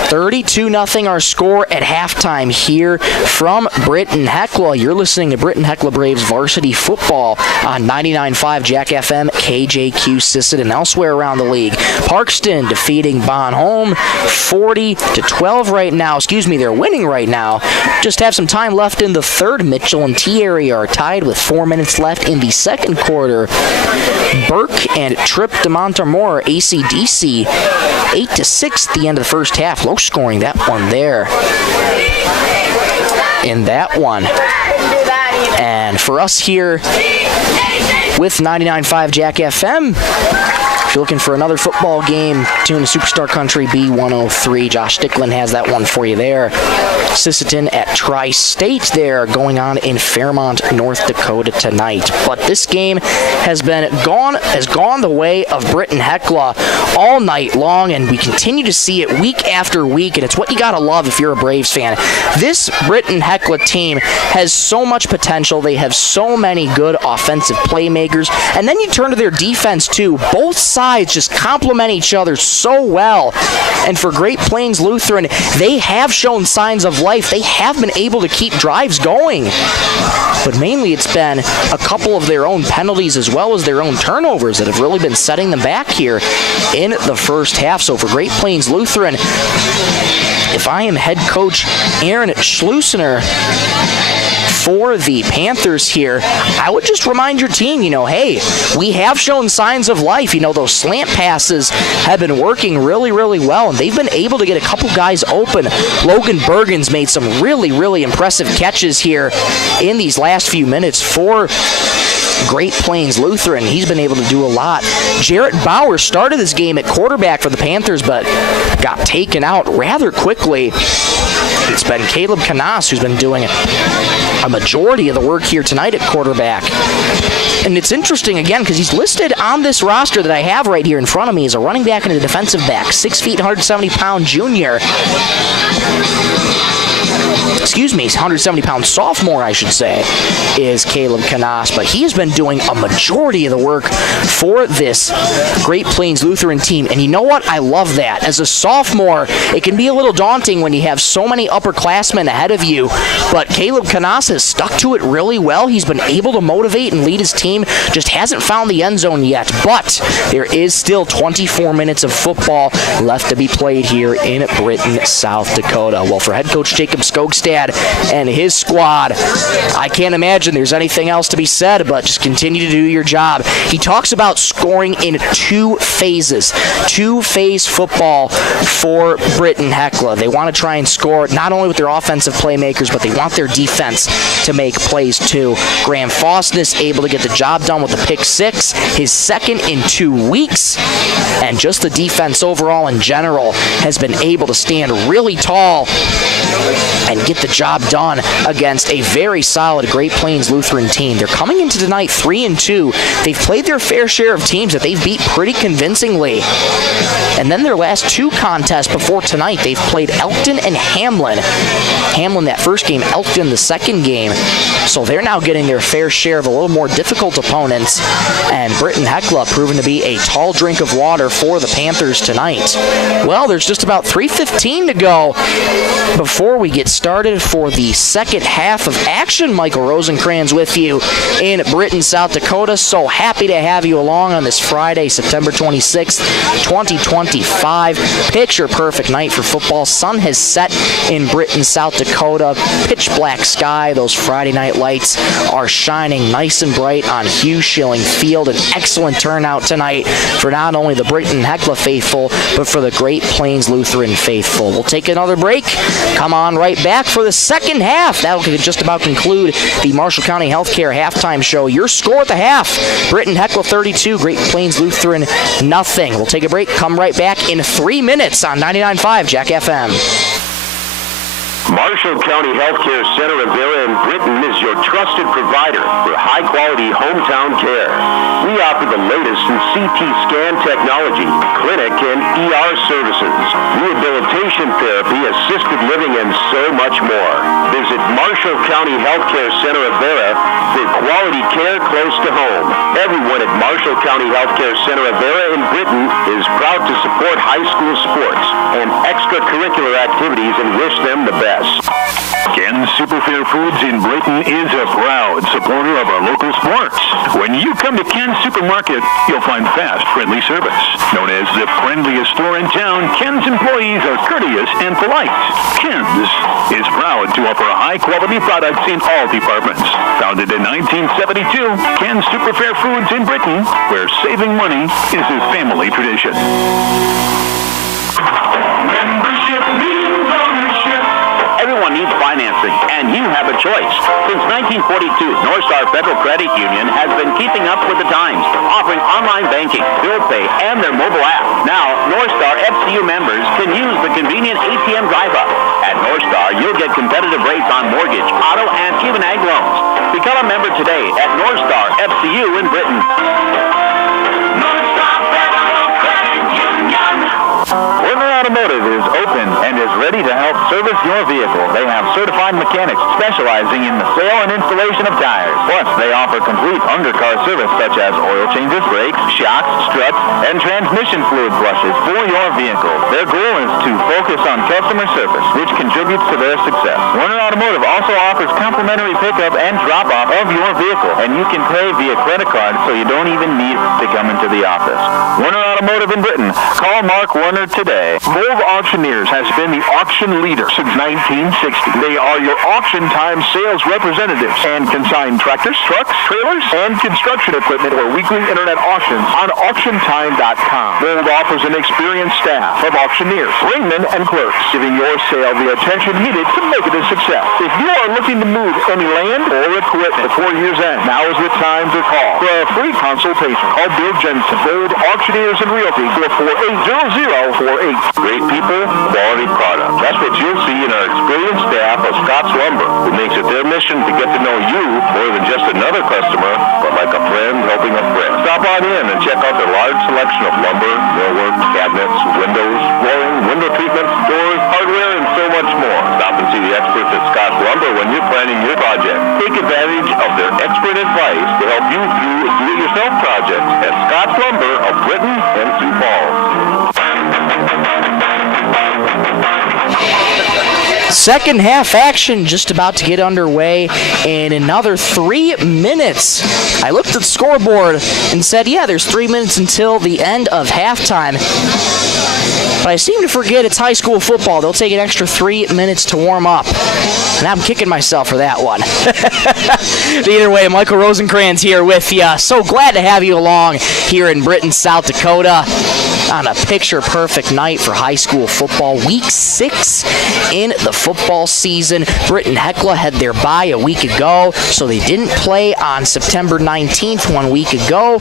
32-0 our score at halftime here from Britton-Hecla. You're listening to Britton-Hecla Braves varsity football on 99.5 Jack FM, KJQ, Sisseton, and elsewhere around the league. Parkston defeating Bon Home 40-12 right now. They're winning right now. Just have some time left in the third. Mitchell and T-Area are tied with 4 minutes left in the second quarter. Burke and Trip de Montemor, AC/DC, 8-6 at the end of the first half. Low scoring that one there. In that one. And for us here with 99.5 Jack FM, if you're looking for another football game, tune to Superstar Country B103. Josh Sticklin has that one for you there. Sisseton at Tri-State there, going on in Fairmont, North Dakota tonight. But this game has gone the way of Britton-Hecla all night long, and we continue to see it week after week, and it's what you gotta love if you're a Braves fan. This Britton-Hecla team has so much potential potential. They have so many good offensive playmakers. And then you turn to their defense, too. Both sides just complement each other so well. And for Great Plains Lutheran, they have shown signs of life. They have been able to keep drives going. But mainly it's been a couple of their own penalties as well as their own turnovers that have really been setting them back here in the first half. So for Great Plains Lutheran, if I am head coach Aaron Schlussener for the Panthers here, I would just remind your team, hey, we have shown signs of life. Those slant passes have been working really, really well, and they've been able to get a couple guys open. Logan Bergen's made some really, really impressive catches here in these last few minutes for Great Plains Lutheran. He's been able to do a lot. Jarrett Bauer started this game at quarterback for the Panthers, but got taken out rather quickly. It's been Caleb Canas who's been doing a majority of the work here tonight at quarterback. And it's interesting, again, because he's listed on this roster that I have right here in front of me as a running back and a defensive back. 6 feet, 170-pound junior. Excuse me, 170-pound sophomore, I should say, is Caleb Canas. But he has been doing a majority of the work for this Great Plains Lutheran team. And you know what? I love that. As a sophomore, it can be a little daunting when you have so many upperclassmen ahead of you. But Caleb Canas has stuck to it really well. He's been able to motivate and lead his team. Just hasn't found the end zone yet. But there is still 24 minutes of football left to be played here in Britton, South Dakota. Well, for head coach Jacob Skogstad and his squad, I can't imagine there's anything else to be said, but just continue to do your job. He talks about scoring in two phases, two-phase football for Britton-Hecla. They want to try and score not only with their offensive playmakers, but they want their defense to make plays too. Graham Fosness able to get the job done with the pick six, his second in 2 weeks, and just the defense overall in general has been able to stand really tall and get the job done against a very solid Great Plains Lutheran team. They're coming into tonight 3-2. They've played their fair share of teams that they've beat pretty convincingly. And then their last two contests before tonight, they've played Elkton and Hamlin. Hamlin that first game, Elkton the second game. So they're now getting their fair share of a little more difficult opponents. And Britton-Hecla proven to be a tall drink of water for the Panthers tonight. Well, there's just about 3:15 to go before we get started for the second half of action. Michael Rosencrans with you in Britton, South Dakota. So happy to have you along on this Friday, September 26th, 2025. Picture perfect night for football. Sun has set in Britton, South Dakota. Pitch black sky. Those Friday night lights are shining nice and bright on Hugh Schilling Field. An excellent turnout tonight for not only the Britton-Hecla faithful, but for the Great Plains Lutheran faithful. We'll take another break. Come on right back for the second half. That'll just about conclude the Marshall County Healthcare halftime show. Your score at the half: Britton-Hecla 32, Great Plains Lutheran nothing. We'll take a break. Come right back in 3 minutes on 99.5 Jack FM. Marshall County Healthcare Center of Vera in Britton is your trusted provider for high-quality hometown care. We offer the latest in CT scan technology, clinic and ER services, rehabilitation therapy, assisted living, and so much more. Visit Marshall County Healthcare Center of Vera for quality care close to home. Everyone at Marshall County Healthcare Center of Vera in Britton is proud to support high school sports and extracurricular activities and wish them the best. Ken's Superfair Foods in Britton is a proud supporter of our local sports. When you come to Ken's Supermarket, you'll find fast, friendly service. Known as the friendliest store in town, Ken's employees are courteous and polite. Ken's is proud to offer high-quality products in all departments. Founded in 1972, Ken's Superfair Foods in Britton, where saving money is a family tradition. Membership means ownership. Everyone needs financing, and you have a choice. Since 1942, North Star Federal Credit Union has been keeping up with the times, offering online banking, bill pay, and their mobile app. Now, North Star FCU members can use the convenient ATM drive-up. At North Star, you'll get competitive rates on mortgage, auto, and even ag loans. Become a member today at North Star FCU in Britton. North Star Federal Credit Union. Werner Automotive is open and is ready to help service your vehicle. They have certified mechanics specializing in the sale and installation of tires. Plus, they offer complete undercar service such as oil changes, brakes, shocks, struts, and transmission fluid flushes for your vehicle. Their goal is to focus on customer service, which contributes to their success. Werner Automotive also offers complimentary pickup and drop-off of your vehicle, and you can pay via credit card, so you don't even need to come into the office. Werner Automotive in Britton. Call Mark Werner today. Volvo Auctioneers has been the auction leader since 1960. They are your auction time sales representatives and consign tractors, trucks, trailers, and construction equipment or weekly internet auctions on auctiontime.com. Volvo offers an experienced staff of auctioneers, ringmen, and clerks, giving your sale the attention needed to make it a success. If you are looking to move any land or equipment before year's end, now is the time to call for a free consultation. Call Bill Jensen, Gold Auctioneers and Realty, 448-0048. Great people, quality product. That's what you'll see in our experienced staff of Scott's Lumber, who makes it their mission to get to know you more than just another customer, but like a friend helping a friend. Stop on in and check out their large selection of lumber, millwork, cabinets, windows, flooring, window treatments, doors, hardware, and so much more. Stop and see the experts at Scott's Lumber when you're planning your project. Take advantage of their expert advice to help you through do-it-yourself projects at Scott's Lumber of Britton and Sioux Falls. Second half action just about to get underway in another 3 minutes. I looked at the scoreboard and said, yeah, there's 3 minutes until the end of halftime. But I seem to forget it's high school football. They'll take an extra 3 minutes to warm up. And I'm kicking myself for that one. Either way, Michael Rosencrans here with you. So glad to have you along here in Britton, South Dakota on a picture-perfect night for high school football. Week 6 in the football season. Britton-Hecla had their bye a week ago, so they didn't play on September 19th 1 week ago.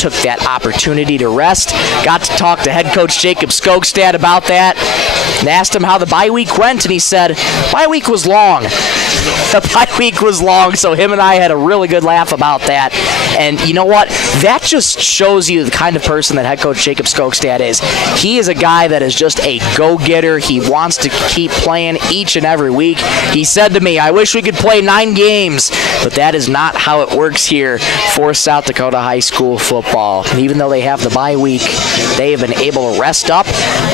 Took that opportunity to rest. Got to talk to head coach Jacob Skogstad about that. And asked him how the bye week went, and he said, bye week was long. The bye week was long, so him and I had a really good laugh about that. And you know what? That just shows you the kind of person that head coach Jacob Skogstad is. He is a guy that is just a go-getter. He wants to keep playing each and every week. He said to me, I wish we could play 9 games, but that is not how it works here for South Dakota high school football. And even though they have the bye week, they have been able to rest up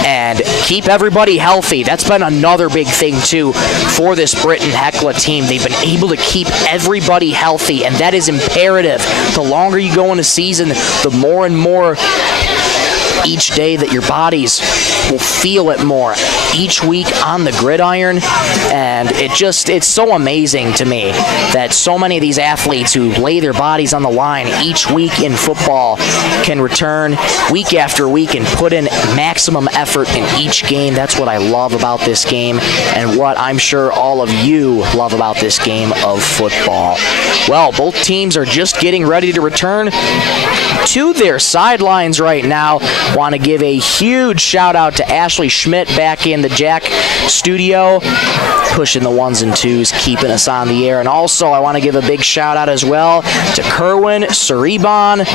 and keep everybody healthy. That's been another big thing, too, for this Britton-Hecla team. They've been able to keep everybody healthy, and that is imperative. The longer you go in a season, the more and more each day that your bodies will feel it more each week on the gridiron. And it's so amazing to me that so many of these athletes who lay their bodies on the line each week in football can return week after week and put in maximum effort in each game. That's what I love about this game, and what I'm sure all of you love about this game of football. Well, both teams are just getting ready to return to their sidelines right now. Want to give a huge shout out to Ashley Schmidt back in the Jack studio, pushing the 1s and 2s, keeping us on the air. And also I want to give a big shout out as well to Kerwin Suriban.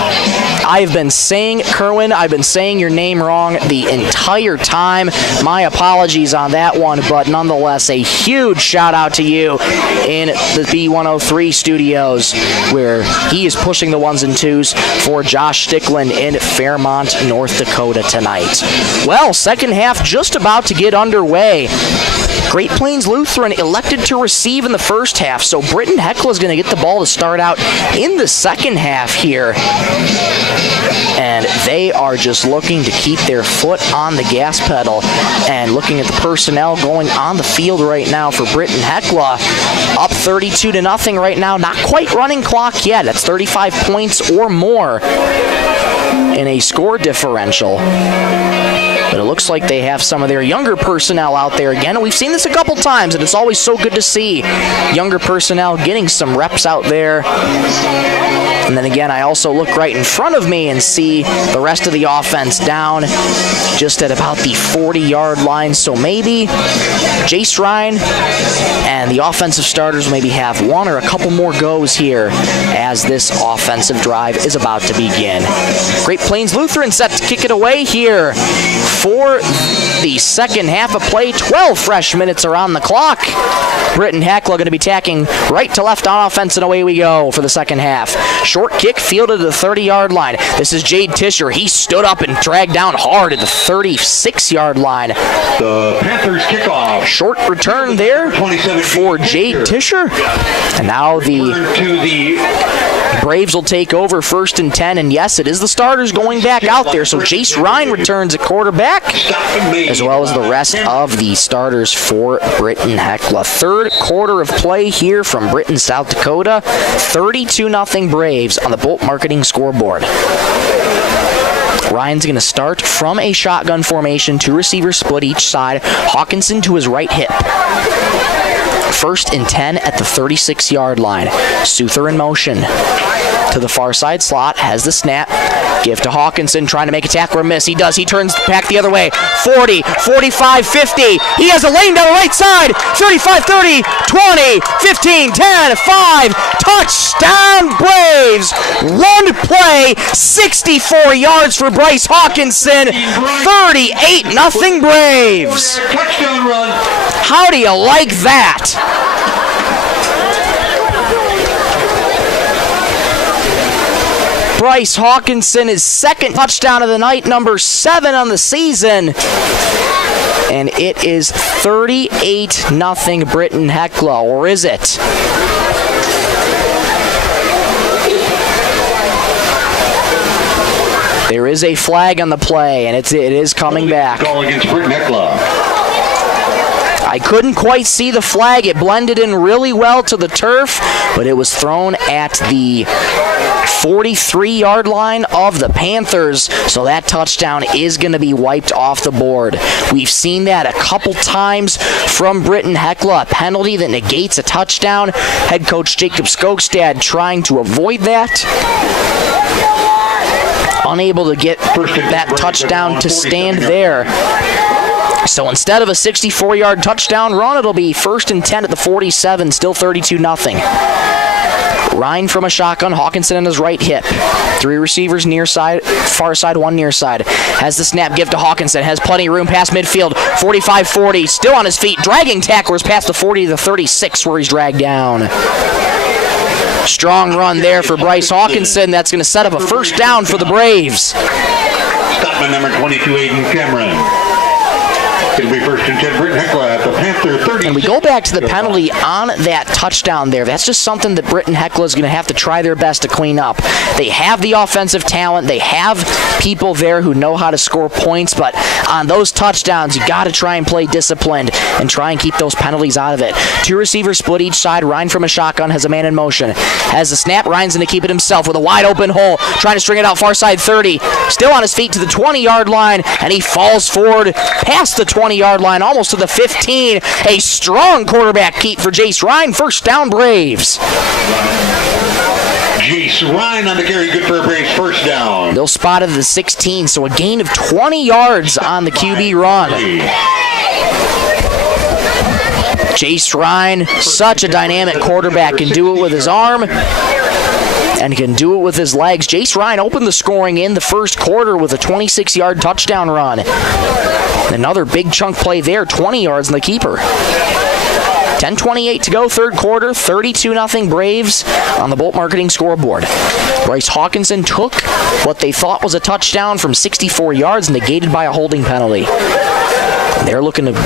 I've been saying your name wrong the entire time. My apologies on that one, but nonetheless a huge shout out to you in the B103 studios, where he is pushing the 1s and 2s for Josh Stickland in Fairmont, North Dakota tonight. Well, second half just about to get underway. Great Plains Lutheran elected to receive in the first half, so Britton-Hecla is going to get the ball to start out in the second half here. And they are just looking to keep their foot on the gas pedal. And looking at the personnel going on the field right now for Britton-Hecla, up 32-0 right now. Not quite running clock yet. That's 35 points or more in a score differential. But it looks like they have some of their younger personnel out there again. And we've seen this a couple times, and it's always so good to see younger personnel getting some reps out there And then again, I also look right in front of me and see the rest of the offense down just at about the 40-yard line. So maybe Jace Ryan and the offensive starters maybe have one or a couple more goes here as this offensive drive is about to begin. Great Plains Lutheran set to kick it away here for the second half of play. 12 fresh minutes are on the clock. Britton-Hecla going to be tacking right to left on offense, and away we go for the second half. Short kick fielded to the 30-yard line. This is Jade Tischer. He stood up and dragged down hard at the 36-yard line. The Panthers kickoff. Short return there for Jade Tischer. And now the Braves will take over 1st and 10. And yes, it is the starters going back out there. So Jace Ryan returns at quarterback, as well as the rest of the starters for Britton-Hecla. Third quarter of play here from Britton, South Dakota. 32-0 Braves on the Bolt Marketing scoreboard. Ryan's going to start from a shotgun formation, 2 receivers split each side. Hawkinson to his right hip. 1st and 10 at the 36-yard line. Souther in motion to the far side slot, has the snap. Give to Hawkinson, trying to make a tackle or miss. He does. He turns back the other way. 40, 45, 50. He has a lane down the right side. 35, 30, 20, 15, 10, 5. Touchdown Braves. One play, 64 yards for Bryce Hawkinson. 38-0 Braves. Touchdown run. How do you like that? Bryce Hawkinson, his second touchdown of the night, number 7 on the season. And it is 38-0 Britton-Hecla, or is it? There is a flag on the play, and it is coming back. Call against Britton-Hecla. I couldn't quite see the flag. It blended in really well to the turf, but it was thrown at the 43-yard line of the Panthers, so that touchdown is going to be wiped off the board. We've seen that a couple times from Britton-Hecla, a penalty that negates a touchdown. Head coach Jacob Skogstad trying to avoid that. Unable to get that touchdown to stand there. So instead of a 64-yard touchdown run, it'll be 1st and 10 at the 47, still 32-0. Ryan from a shotgun, Hawkinson on his right hip. 3 receivers near side, far side, 1 near side. Has the snap, give to Hawkinson, has plenty of room past midfield. 45-40, still on his feet, dragging tacklers past the 40 to the 36 where he's dragged down. Strong run there for Bryce Hawkinson. That's going to set up a first down for the Braves. Stockman number 22, Aiden Cameron. It'll be 1st and 10, Britton-Hecla at the Panther 30. And we go back to the penalty on that touchdown there. That's just something that Britton-Hecla is going to have to try their best to clean up. They have the offensive talent. They have people there who know how to score points, but on those touchdowns, you got to try and play disciplined and try and keep those penalties out of it. 2 receivers split each side. Ryan from a shotgun has a man in motion. Has the snap. Ryan's going to keep it himself with a wide open hole. Trying to string it out far side 30. Still on his feet to the 20-yard line, and he falls forward past the 20-yard line, almost to the 15. A strong quarterback keep for Jace Ryan. First down, Braves. Jace Ryan on the carry, good for a Braves first down. They'll spot it at the 16, so a gain of 20 yards on the QB run. Jace Ryan, such a dynamic quarterback, can do it with his arm and can do it with his legs. Jace Ryan opened the scoring in the first quarter with a 26-yard touchdown run. Another big chunk play there, 20 yards in the keeper. 10:28 to go, third quarter, 32-0 Braves on the Bolt Marketing scoreboard. Bryce Hawkinson took what they thought was a touchdown from 64 yards, negated by a holding penalty. They're looking to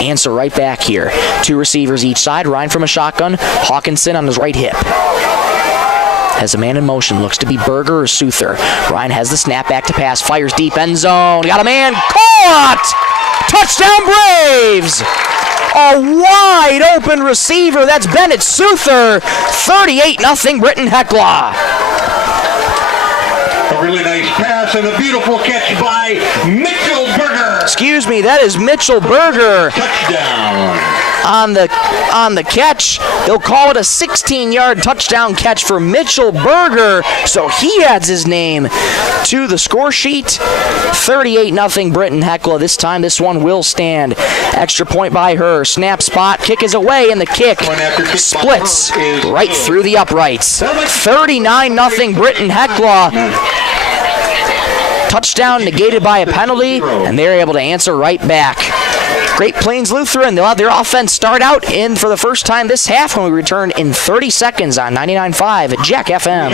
answer right back here. 2 receivers each side. Ryan from a shotgun, Hawkinson on his right hip. Has a man in motion, looks to be Berger or Souther. Ryan has the snap, back to pass, fires deep, end zone. Got a man, caught! Touchdown Braves! A wide open receiver, that's Bennett Souther. 38-0 Britton-Hecla. A really nice pass and a beautiful catch by Mitchell Berger. Excuse me, that is Mitchell Berger. Touchdown. on the catch. They'll call it a 16-yard touchdown catch for Mitchell Berger, so he adds his name to the score sheet. 38-0 Britton-Hecla. This time this one will stand. Extra point by her. Snap spot. Kick is away, and the kick splits right through the uprights. 39-0 Britton-Hecla. Touchdown negated by a penalty, and they're able to answer right back. Great Plains Lutheran, they'll have their offense start out in for the first time this half when we return in 30 seconds on 99.5 at Jack FM.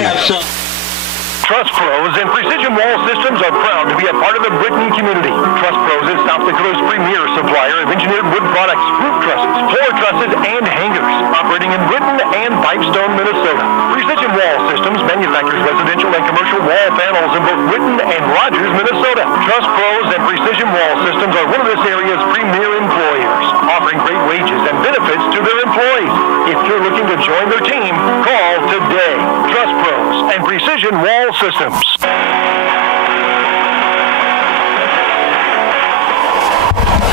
Trust Pros and Precision Wall Systems are proud to be a part of the Britton community. Trust Pros is South Dakota's premier supplier of engineered wood products, roof trusses, floor trusses, and hangers, operating in Britton and Pipestone, Minnesota. Precision Wall Systems manufactures residential and commercial wall panels in both Britton and Rogers, Minnesota. Trust Pros and Precision Wall Systems are one of this area's premier employers, offering great wages and benefits to their employees. If you're looking to join their team, call today. Trust Pros and Precision Wall Systems.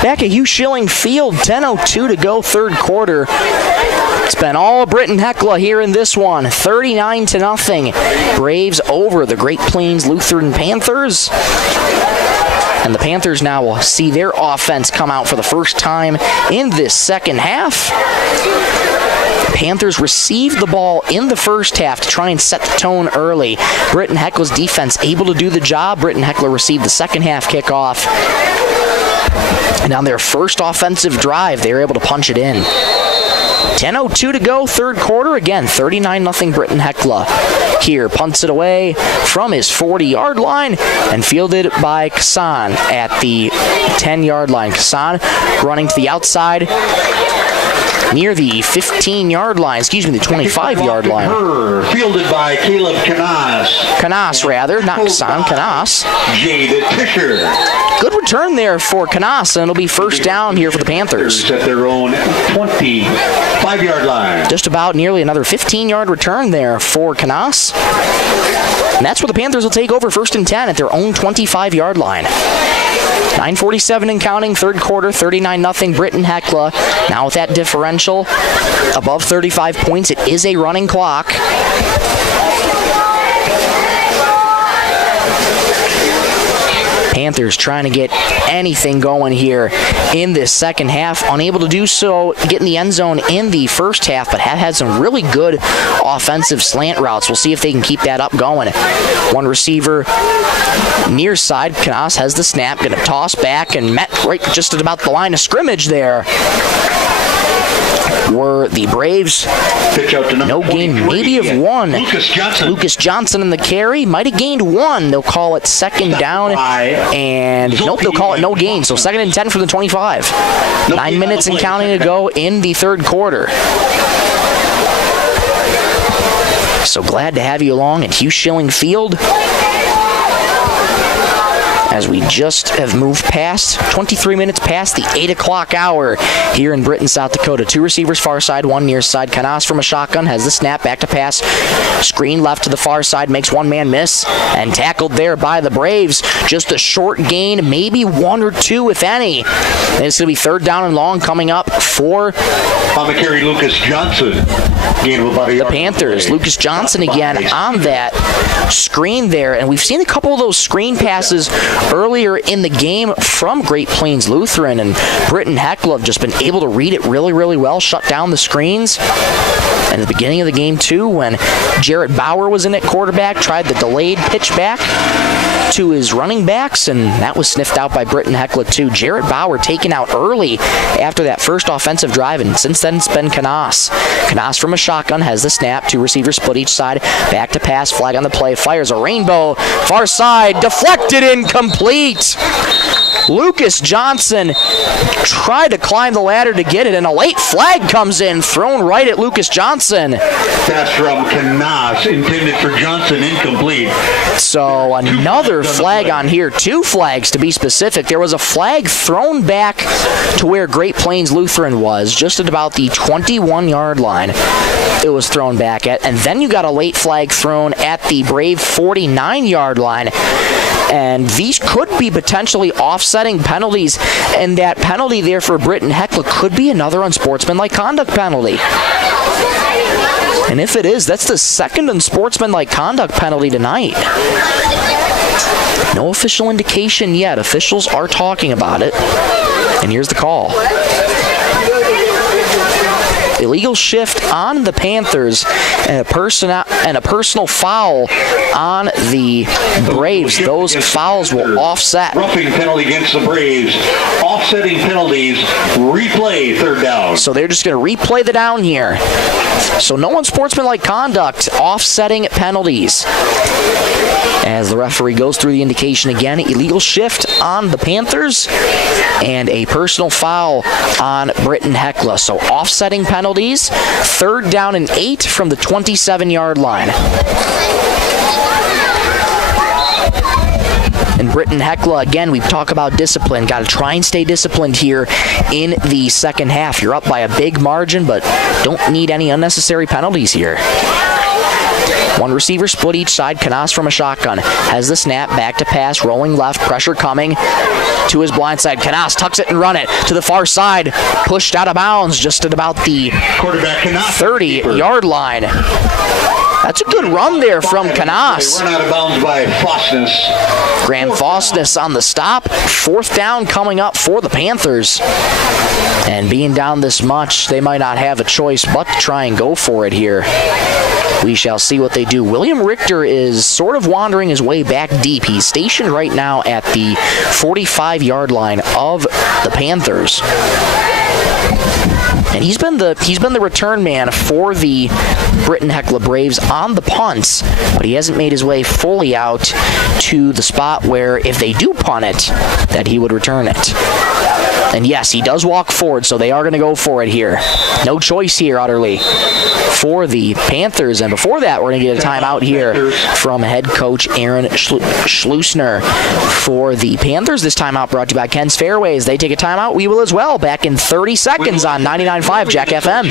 Back at Hugh Schilling Field, 10:02 to go, third quarter. It's been all Britton-Hecla here in this one, 39-0. Braves over the Great Plains Lutheran Panthers. And the Panthers now will see their offense come out for the first time in this second half. Panthers received the ball in the first half to try and set the tone early. Britton-Hecla's defense able to do the job. Britton-Hecla received the second half kickoff. And on their first offensive drive, they were able to punch it in. 10:02 to go, third quarter. Again, 39-0 Britton-Hecla. Here punts it away from his 40-yard line and fielded by Kassan at the 10-yard line. Kassan running to the outside near the 15-yard line, the 25-yard line. Fielded by Caleb Canas, not Kassan, Canas. Jade Fisher. Good return there for Canas, and it'll be first down here for the Panthers. At their own 25-yard line. Just about nearly another 15-yard return there for Canas. And that's where the Panthers will take over first and 10 at their own 25-yard line. 9:47 and counting, third quarter, 39-0 Britton-Hecla. Now with that differential above 35 points, it is a running clock. Panthers trying to get anything going here in this second half. Unable to do so, get in the end zone in the first half, but have had some really good offensive slant routes. We'll see if they can keep that up going. One receiver near side. Canas has the snap, going to toss back and met right just at about the line of scrimmage there. Were the Braves. No gain, maybe of one. Lucas Johnson in the carry. Might have gained one. They'll call it second down. And nope, they'll call it no gain. So second and 10 from the 25. 9 minutes and counting to go in the third quarter. So glad to have you along at Hugh Schilling Field, as we just have moved past 23 minutes past the 8 o'clock hour here in Britton, South Dakota. Two receivers far side, one near side. Canas from a shotgun has the snap, back to pass. Screen left to the far side, makes one man miss, and tackled there by the Braves. Just a short gain, maybe one or two, if any. And it's going to be third down and long coming up for on the carry, Lucas Johnson. The Panthers. Lucas Johnson again on that screen there, and we've seen a couple of those screen passes earlier in the game from Great Plains Lutheran, and Britton-Hecla have just been able to read it really, really well, shut down the screens. And at the beginning of the game, too, when Jarrett Bauer was in at quarterback, tried the delayed pitch back to his running backs, and that was sniffed out by Britton-Hecla, too. Jarrett Bauer taken out early after that first offensive drive, and since then it's been Canas. Canas from a shotgun has the snap. Two receivers split each side. Back to pass, flag on the play, fires a rainbow. Far side, deflected, incomplete. Lucas Johnson tried to climb the ladder to get it, and a late flag comes in, thrown right at Lucas Johnson. Pass from Canas, intended for Johnson, incomplete. So another another flag on here, 2 flags to be specific. There was a flag thrown back to where Great Plains Lutheran was, just at about the 21-yard line. It was thrown back at, and then you got a late flag thrown at the Brave 49-yard line. And these could be potentially offsetting penalties, and that penalty there for Britton-Hecla could be another unsportsmanlike conduct penalty. And if it is, that's the second unsportsmanlike conduct penalty tonight. No official indication yet. Officials are talking about it. And here's the call. Illegal shift on the Panthers and a personal foul on the Braves. Those fouls will offset. Roughing penalty against the Braves. Offsetting penalties. Replay 3rd down. So they're just going to replay the down here. So no unsportsmanlike conduct, offsetting penalties. As the referee goes through the indication again, illegal shift on the Panthers and a personal foul on Britton-Hecla. So offsetting penalties, 3rd down and 8 from the 27-yard line. And Britton-Hecla, again, we talk about discipline. Got to try and stay disciplined here in the second half. You're up by a big margin, but don't need any unnecessary penalties here. 1 receiver split each side. Canas from a shotgun has the snap, back to pass, rolling left, pressure coming to his blind side. Canas tucks it and run it to the far side, pushed out of bounds just at about the 30-yard line. That's a good run there from Canas. Run out of bounds by Fosness. Graham Fosness on the stop. 4th down coming up for the Panthers. And being down this much, they might not have a choice but to try and go for it here. We shall see what they do. William Richter is sort of wandering his way back deep. He's stationed right now at the 45-yard line of the Panthers. And he's been the return man for the Britton-Hecla Braves on the punts, but he hasn't made his way fully out to the spot where, if they do punt it, that he would return it. And yes, he does walk forward, so they are going to go for it here. No choice here, utterly, for the Panthers. And before that, we're going to get a timeout here from head coach Aaron Schleusner for the Panthers. This timeout brought to you by Ken's Fairways. They take a timeout. We will as well. Back in 30 seconds on 99.5 Jack FM.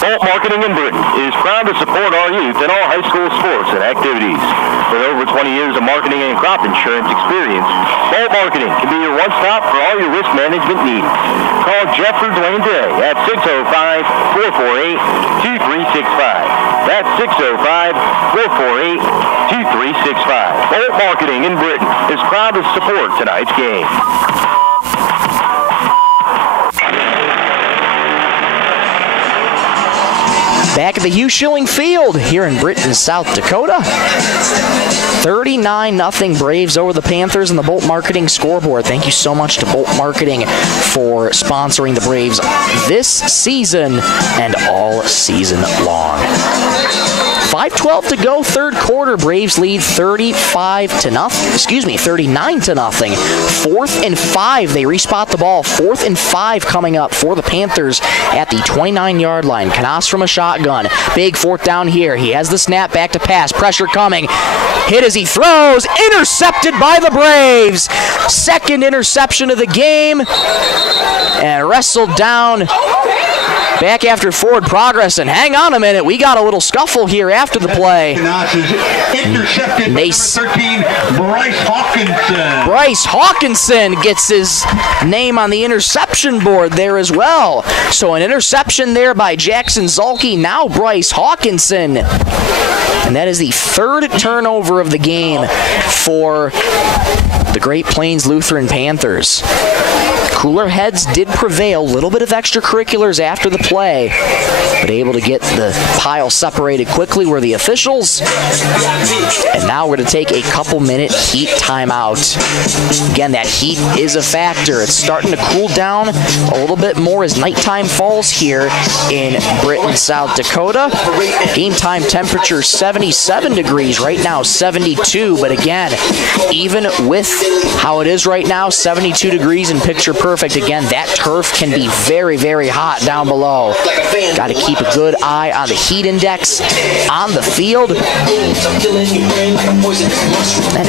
Bolt Marketing in Britton is proud to support our youth in all high school sports and activities. With over 20 years of marketing and crop insurance experience, Bolt Marketing can be your one-stop for all your risk management needs. Call Jeffrey Dwayne today at 605-448-2365. That's 605-448-2365. Bolt Marketing in Britton is proud to support tonight's game. Back at the Hugh Schilling Field here in Britton, South Dakota. 39-0 Braves over the Panthers on the Bolt Marketing scoreboard. Thank you so much to Bolt Marketing for sponsoring the Braves this season and all season long. 5:12 to go, 3rd quarter. Braves lead 39-0. 4th and 5. They respot the ball. 4th and 5 coming up for the Panthers at the 29-yard line. Canas from a shotgun. Big 4th down here. He has the snap, back to pass. Pressure coming. Hit as he throws. Intercepted by the Braves. 2nd interception of the game. And wrestled down back after forward progress. And hang on a minute. We got a little scuffle here after the play. Intercepted by 13, Bryce Hawkinson. Bryce Hawkinson gets his name on the interception board there as well. So an interception there by Jackson Zolke. Now Bryce Hawkinson. And that is the 3rd turnover of the game for the Great Plains Lutheran Panthers. Cooler heads did prevail. A little bit of extracurriculars after the play, but able to get the pile separated quickly were the officials. And now we're going to take a couple-minute heat timeout. Again, that heat is a factor. It's starting to cool down a little bit more as nighttime falls here in Britton, South Dakota. Game time temperature 77 degrees. Right now 72, but again, even with how it is right now, 72 degrees and picture perfect perfect. Again, that turf can be very, very hot down below. Got to keep a good eye on the heat index on the field. And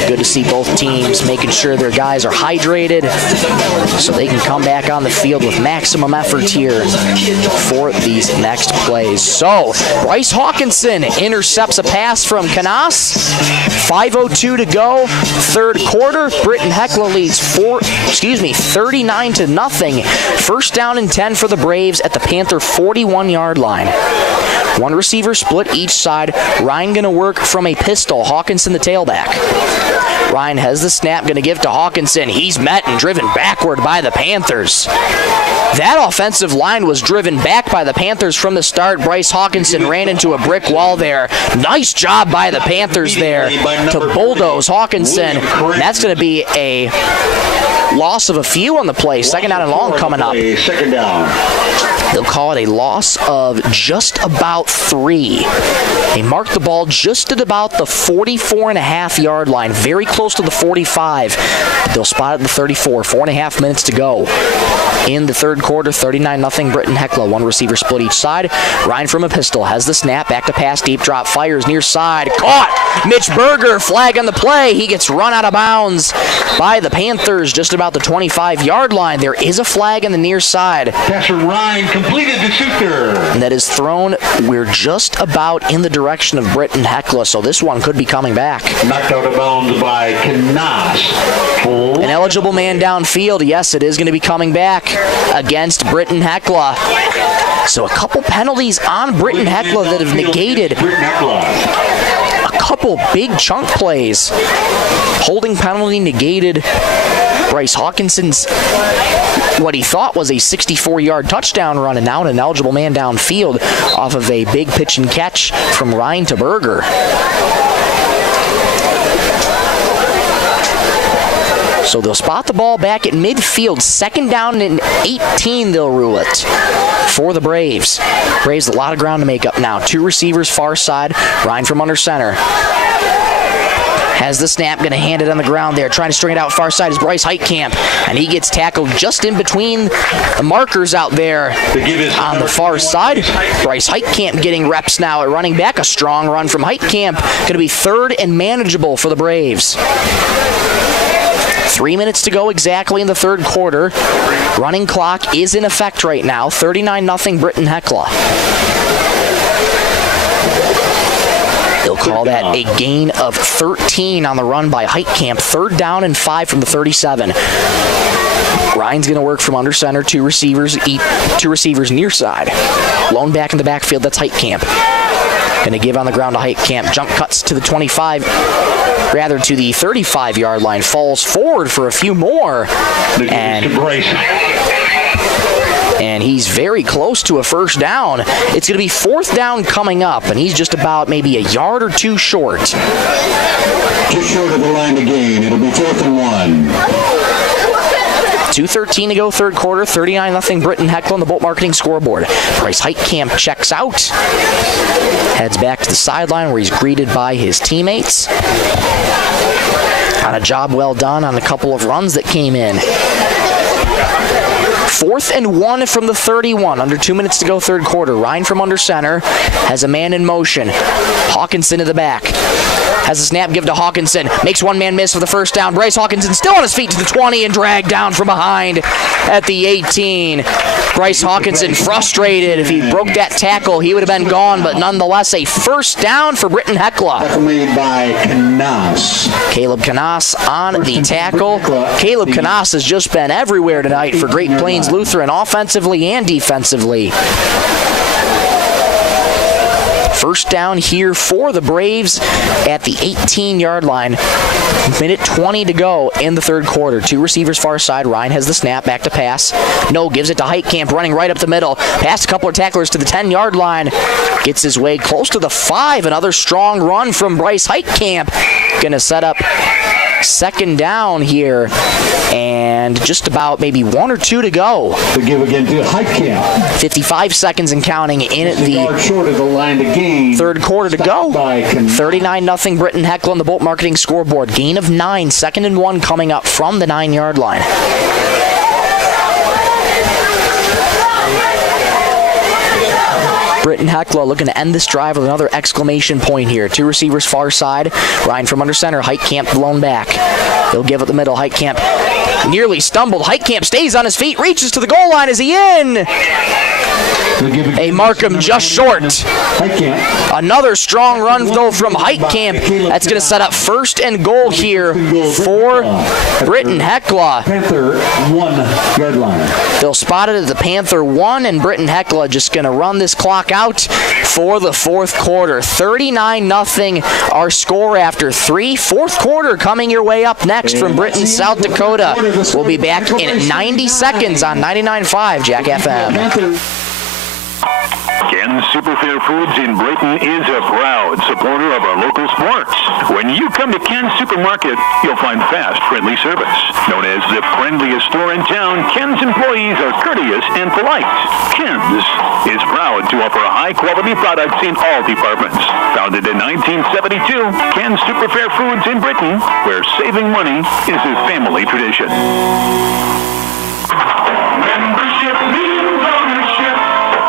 good to see both teams making sure their guys are hydrated so they can come back on the field with maximum effort here for these next plays. So, Bryce Hawkinson intercepts a pass from Canas. 5:02 to go, third quarter. Britton-Hecla leads 39-0. First down and 10 for the Braves at the Panther 41-yard line. One receiver split each side. Ryan going to work from a pistol. Hawkinson the tailback. Ryan has the snap, going to give to Hawkinson. He's met and driven backward by the Panthers. That offensive line was driven back by the Panthers from the start. Bryce Hawkinson ran into a brick wall there. Nice job by the Panthers there to bulldoze Hawkinson. That's going to be a loss of a few on the play. Second down and long coming up. Second down. They'll call it a loss of just about 3. They marked the ball just at about the 44.5-yard line, very close to the 45. They'll spot it at the 34, 4.5 minutes to go. In the third quarter, 39-0 Britton-Hecla. One receiver split each side. Ryan from a pistol has the snap, back to pass, deep drop, fires near side. Caught! Mitch Berger, flag on the play. He gets run out of bounds by the Panthers just about the 25-yard line. There is a flag in the near side. Passer Ryan completed the shooter. And that is thrown. We're just about in the direction of Britton-Hecla, so this one could be coming back. Knocked out of bounds by Canas. An eligible man downfield. Yes, it is going to be coming back against Britton-Hecla. So a couple penalties on Britton-Hecla that have negated a couple big chunk plays. Holding penalty negated Bryce Hawkinson's what he thought was a 64-yard touchdown run, and now an eligible man downfield off of a big pitch and catch from Ryan to Berger. So they'll spot the ball back at midfield. Second down and 18, they'll rule it for the Braves. Braves a lot of ground to make up now. Two receivers far side. Ryan from under center has the snap, going to hand it on the ground there. Trying to string it out far side is Bryce Heitkamp, and he gets tackled just in between the markers out there on the far side. Bryce Heitkamp getting reps now at running back. A strong run from Heitkamp. Going to be third and manageable for the Braves. 3 minutes to go exactly in the third quarter. Running clock is in effect right now. 39-0 Britton-Hecla. They'll call that a gain of 13 on the run by Heitkamp. Third down and 5 from the 37. Ryan's going to work from under center. Two receivers near side. Lone back in the backfield, that's Heitkamp. Going to give on the ground to Heitkamp. Jump cuts to the 25, rather to the 35-yard line. Falls forward for a few more. And he's very close to a first down. It's going to be fourth down coming up, and he's just about maybe a yard or two short. Just short of the line to gain. It'll be 4th and 1. 2:13 to go, third quarter. 39-0 Britton-Hecla on the Bolt Marketing scoreboard. Bryce Heitkamp checks out. Heads back to the sideline where he's greeted by his teammates. On a job well done on a couple of runs that came in. 4th and 1 from the 31. Under 2 minutes to go, third quarter. Ryan from under center has a man in motion. Hawkinson to the back. Has a snap, give to Hawkinson. Makes one man miss for the first down. Bryce Hawkinson still on his feet to the 20 and dragged down from behind at the 18. Bryce Hawkinson frustrated. If he broke that tackle, he would have been gone, but nonetheless, a first down for Britton-Hecla. Made by Canas. Caleb Canas on the tackle. Caleb Canas has just been everywhere tonight for Great Plains Lutheran, offensively and defensively. First down here for the Braves at the 18-yard line. Minute 20 to go in the third quarter. Two receivers far side. Ryan has the snap, back to pass. No, gives it to Heitkamp, running right up the middle. Past a couple of tacklers to the 10-yard line. Gets his way close to the 5. Another strong run from Bryce Heitkamp. Going to set up second down here, and just about maybe 1 or 2 to go. To give again to Heitkamp. 55 seconds and counting in the short of the line to gain. Third quarter to go. 39-0 Britton-Hecla on the Bolt Marketing scoreboard. Gain of 9. 2nd and 1 coming up from the 9-yard line. Britton-Hecla looking to end this drive with another exclamation point here. Two receivers far side. Ryan from under center. Heitkamp blown back. He'll give it the middle. Heitkamp nearly stumbled. Heitkamp stays on his feet, reaches to the goal line. Is he in? They mark him just short. Another strong run, though, from Heitkamp. That's going to set up first and goal here for Britton-Hecla. Panther 1 yard line. They'll spot it at the Panther 1, and Britton-Hecla just going to run this clock out for the fourth quarter. 39-0 our score after 3. Fourth quarter coming your way up next from Britton, South Dakota. We'll be back in 90 seconds on 99.5 Jack FM. Ken's Super Fair Foods in Britton is a proud supporter of our local sports. When you come to Ken's Supermarket, you'll find fast, friendly service. Known as the friendliest store in town, Ken's employees are courteous and polite. Ken's is proud to offer high-quality products in all departments. Founded in 1972, Ken's Super Fair Foods in Britton, where saving money is a family tradition. Membership means ownership.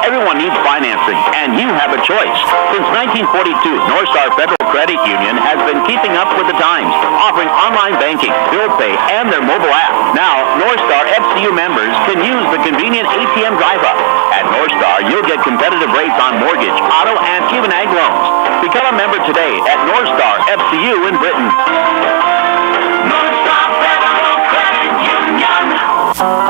Everyone needs financing, and you have a choice. Since 1942, North Star Federal Credit Union has been keeping up with the times, offering online banking, bill pay, and their mobile app. Now, North Star FCU members can use the convenient ATM drive-up. At North Star, you'll get competitive rates on mortgage, auto, and even ag loans. Become a member today at North Star FCU in Britton. North Star Federal Credit Union.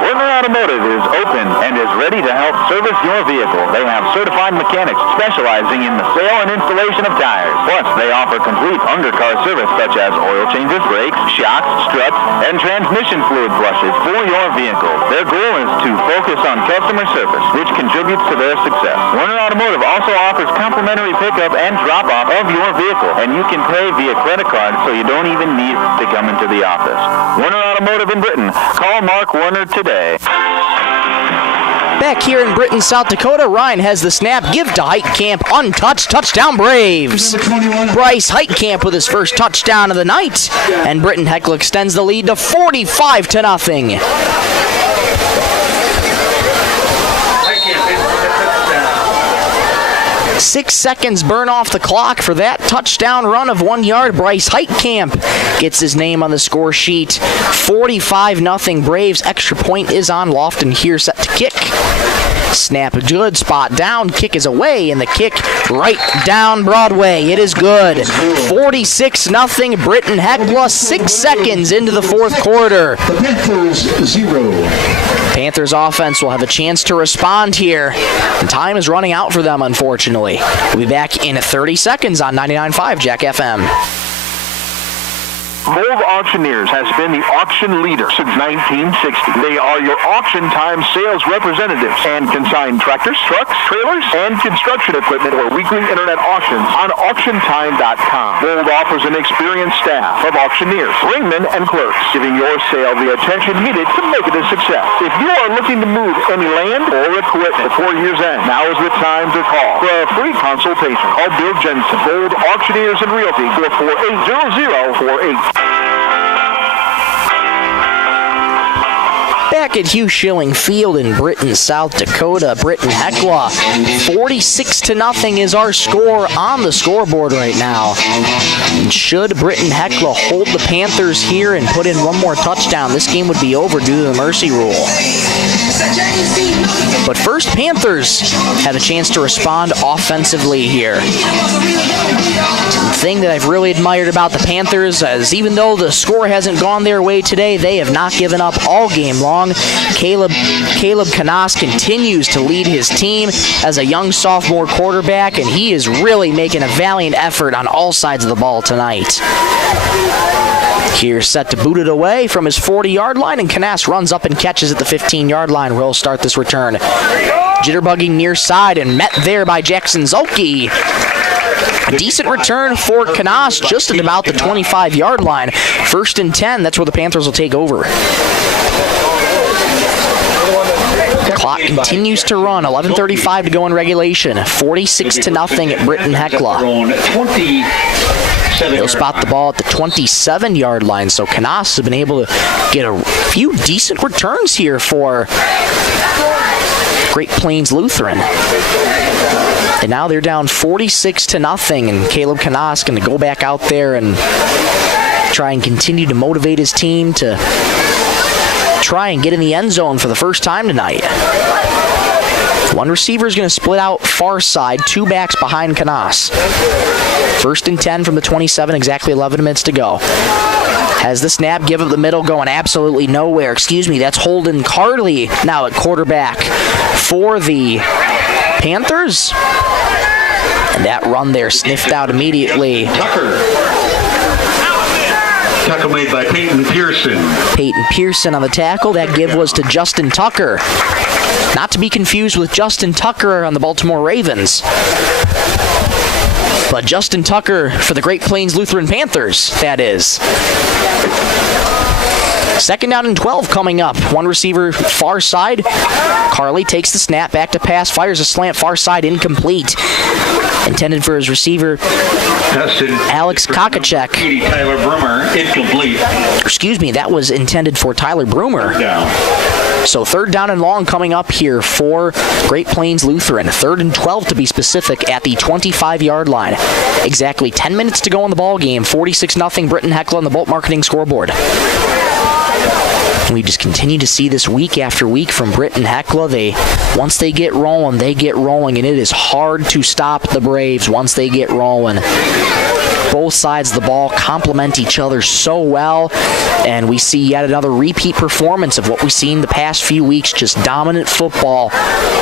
Werner Automotive is open and is ready to help service your vehicle. They have certified mechanics specializing in the sale and installation of tires. Plus, they offer complete undercar service such as oil changes, brakes, shocks, struts, and transmission fluid flushes for your vehicle. Their goal is to focus on customer service, which contributes to their success. Werner Automotive also offers complimentary pickup and drop-off of your vehicle, and you can pay via credit card so you don't even need to come into the office. Werner Automotive in Britton. Call Mark Werner today. Back here in Britton, South Dakota, Ryan has the snap. Give to Heitkamp. Untouched. Touchdown, Braves. Bryce Heitkamp with his first touchdown of the night. And Britton-Hecla extends the lead to 45-0. 6 seconds burn off the clock for that touchdown run of 1 yard. Bryce Heitkamp gets his name on the score sheet. 45-0 Braves. Extra point is on. Lofton here set to kick. Snap good, spot down, kick is away, and the kick right down Broadway. It is good. 46-0 Britton-Hecla. 6 seconds into the fourth quarter. The Panthers 0. Panthers offense will have a chance to respond here. And time is running out for them, unfortunately. We'll be back in 30 seconds on 99.5 Jack FM. Mold Auctioneers has been the auction leader since 1960. They are your auction time sales representatives and consign tractors, trucks, trailers, and construction equipment for weekly internet auctions on auctiontime.com. Mold offers an experienced staff of auctioneers, ringmen, and clerks, giving your sale the attention needed to make it a success. If you are looking to move any land or equipment before year's end, now is the time to call for a free consultation. Call Bill Jensen, Mold Auctioneers and Realty, 448-0048. Back at Hugh Schilling Field in Britton, South Dakota, Britton-Hecla. 46-0 is our score on the scoreboard right now. And should Britton-Hecla hold the Panthers here and put in one more touchdown, this game would be over due to the mercy rule. But first, Panthers have a chance to respond offensively here. The thing that I've really admired about the Panthers is even though the score hasn't gone their way today, they have not given up all game long. Caleb Canas continues to lead his team as a young sophomore quarterback, and he is really making a valiant effort on all sides of the ball tonight. Here's set to boot it away from his 40-yard line, and Canas runs up and catches at the 15-yard line. We'll start this return. Jitterbugging near side and met there by Jackson Zulke. A decent return for Canas just at about the 25-yard line. 1st and 10, that's where the Panthers will take over. Clock continues to run. 11:35 to go in regulation. 46-0 at Britton-Hecla. They'll spot the ball at the 27-yard line, so Canas has been able to get a few decent returns here for Great Plains Lutheran. And now they're down 46-0, and Caleb Canas going to go back out there and try and continue to motivate his team to try and get in the end zone for the first time tonight. One receiver is going to split out far side, two backs behind Canas. 1st and 10 from the 27, exactly 11 minutes to go. Has the snap, give up the middle, going absolutely nowhere. Excuse me, that's Holden Carley now at quarterback for the Panthers. And that run there sniffed out immediately. Tackle made by Peyton Pearson. Peyton Pearson on the tackle. That give was to Justin Tucker. Not to be confused with Justin Tucker on the Baltimore Ravens. But Justin Tucker for the Great Plains Lutheran Panthers, that is. 2nd down and 12 coming up. One receiver far side. Carley takes the snap, back to pass, fires a slant far side, incomplete. Intended for his receiver, Alex Kokacek. Tyler Brummer, incomplete. Excuse me, that was intended for Tyler Brummer. So 3rd down and long coming up here for Great Plains Lutheran. 3rd and 12 to be specific at the 25-yard line. Exactly 10 minutes to go in the ball game. 46-0 Britton-Hecla on the Bolt Marketing scoreboard. We just continue to see this week after week from Britton-Hecla. Once they get rolling, and it is hard to stop the Braves once they get rolling. Both sides of the ball complement each other so well, and we see yet another repeat performance of what we've seen the past few weeks, just dominant football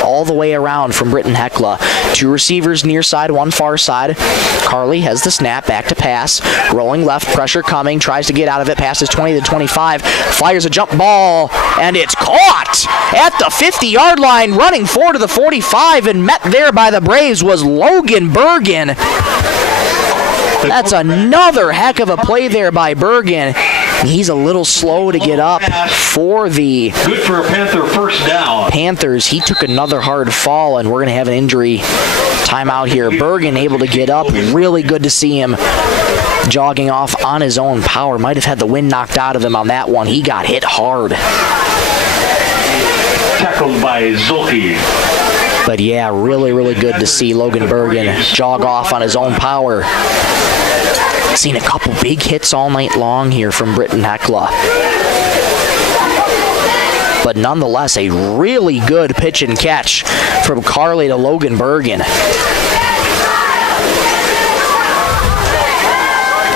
all the way around from Britton-Hecla. 2 receivers near side, 1 far side. Carley has the snap, back to pass, rolling left, pressure coming, tries to get out of it, passes 20 to 25, fires a jump ball, and it's caught at the 50-yard line, running forward to the 45, and met there by the Braves was Logan Bergen. That's another heck of a play there by Bergen. He's a little slow to get up for the good for a Panther 1st down. Panthers. He took another hard fall, and we're going to have an injury timeout here. Bergen able to get up. Really good to see him jogging off on his own power. Might have had the wind knocked out of him on that one. He got hit hard. Tackled by Zolke. But yeah, really, really good to see Logan Bergen jog off on his own power. Seen a couple big hits all night long here from Britton-Hecla. But nonetheless, a really good pitch and catch from Carley to Logan Bergen.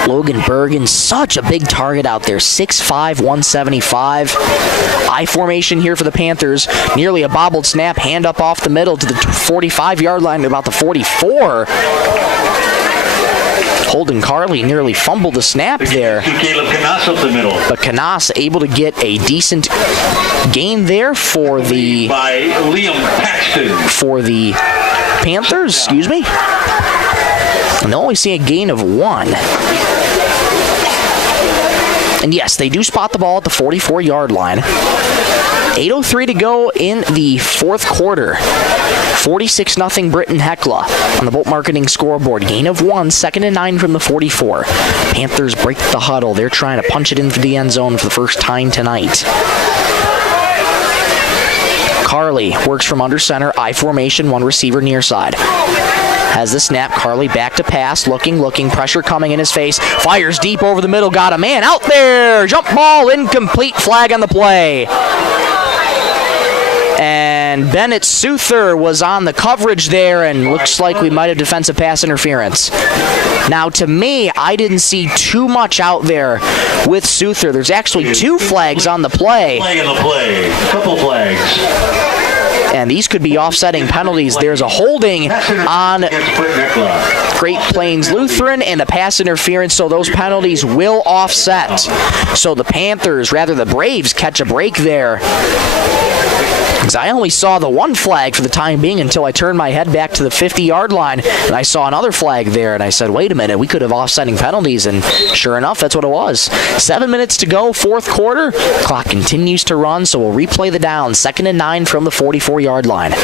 Logan Bergen, such a big target out there, 6'5", 175. I formation here for the Panthers. Nearly a bobbled snap, hand up off the middle to the 45-yard line to about the 44. Holden Carley nearly fumbled the snap there. Caleb Canas up the middle. But Canas able to get a decent gain there for the by Liam Paxton. For the Panthers, excuse me. And they'll only see a gain of 1. And yes, they do spot the ball at the 44-yard line. 8:03 to go in the 4th quarter. 46-0 Britton-Hecla on the Bolt Marketing scoreboard. Gain of 1, 2nd and 9 from the 44. Panthers break the huddle. They're trying to punch it into the end zone for the first time tonight. Carley works from under center, I formation, 1 receiver near side. Has the snap, Carley back to pass, looking, pressure coming in his face, fires deep over the middle, got a man out there, jump ball, incomplete, flag on the play. And Bennett Souther was on the coverage there, and looks like we might have defensive pass interference. Now, to me, I didn't see too much out there with Souther. There's actually 2 flags on the play. Flag on the play, a couple flags. And these could be offsetting penalties. There's a holding on Great Plains Lutheran and a pass interference, so those penalties will offset. So the Panthers, rather the Braves, catch a break there. Because I only saw the 1 flag for the time being until I turned my head back to the 50-yard line, and I saw another flag there, and I said, wait a minute, we could have offsetting penalties, and sure enough, that's what it was. 7 minutes to go, 4th quarter. Clock continues to run, so we'll replay the down. 2nd and 9 from the 44-yard line.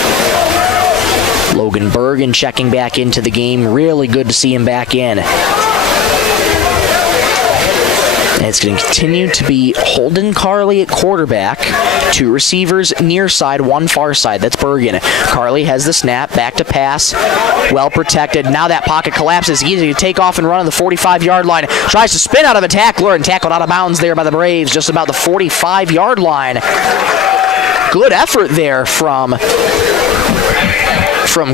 Logan Bergen checking back into the game. Really good to see him back in. And it's going to continue to be Holden Carley at quarterback, 2 receivers near side, 1 far side. That's Bergen. Carley has the snap, back to pass, well protected. Now that pocket collapses. Easy to take off and run on the 45-yard line. Tries to spin out of a tackler and tackled out of bounds there by the Braves, just about the 45-yard line. Good effort there from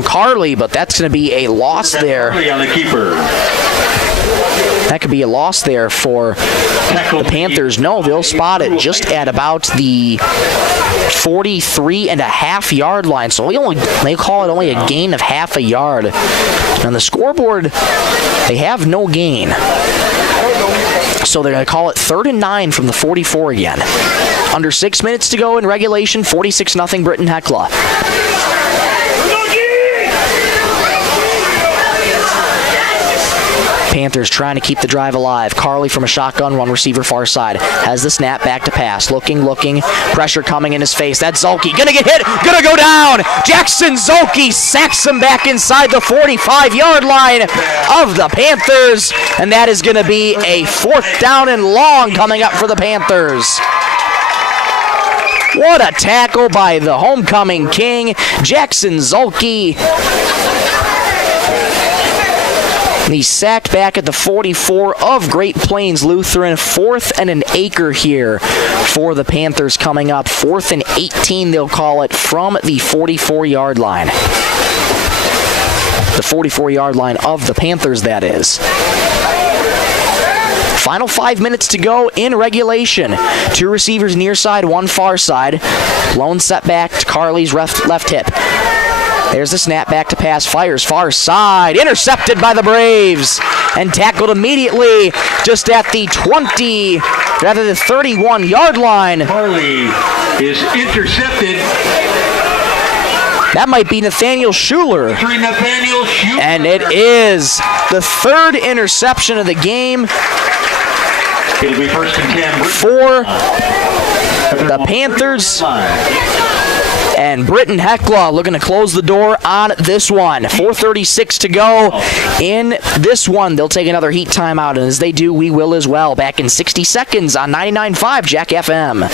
Carley, but that's going to be a loss there. On the keeper. That could be a loss there for the Panthers. No, they'll spot it just at about the 43.5-yard line. So they call it only a gain of half a yard. On the scoreboard, they have no gain. So they're going to call it 3rd and 9 from the 44 again. Under 6 minutes to go in regulation, 46-0 Britton-Hecla. Panthers trying to keep the drive alive. Carley from a shotgun, 1 receiver far side. Has the snap, back to pass. Looking. Pressure coming in his face. That's Zolke. Gonna get hit. Gonna go down. Jackson Zolke sacks him back inside the 45-yard line of the Panthers. And that is gonna be a 4th down and long coming up for the Panthers. What a tackle by the homecoming king, Jackson Zolke. He's sacked back at the 44 of Great Plains Lutheran. 4th and an acre here for the Panthers coming up. 4th and 18, they'll call it, from the 44-yard line. The 44-yard line of the Panthers, that is. Final 5 minutes to go in regulation. 2 receivers near side, 1 far side. Lone setback to Carley's left hip. There's the snap, back to pass, fires far side, intercepted by the Braves, and tackled immediately just at the 31-yard line. Carley is intercepted. That might be Nathaniel Schuler. And it is the 3rd interception of the game It'll be 1st and 10 for the Panthers. And Britton-Hecla looking to close the door on this one. 4:36 to go in this one. They'll take another heat timeout, and as they do, we will as well. Back in 60 seconds on 99.5 Jack FM.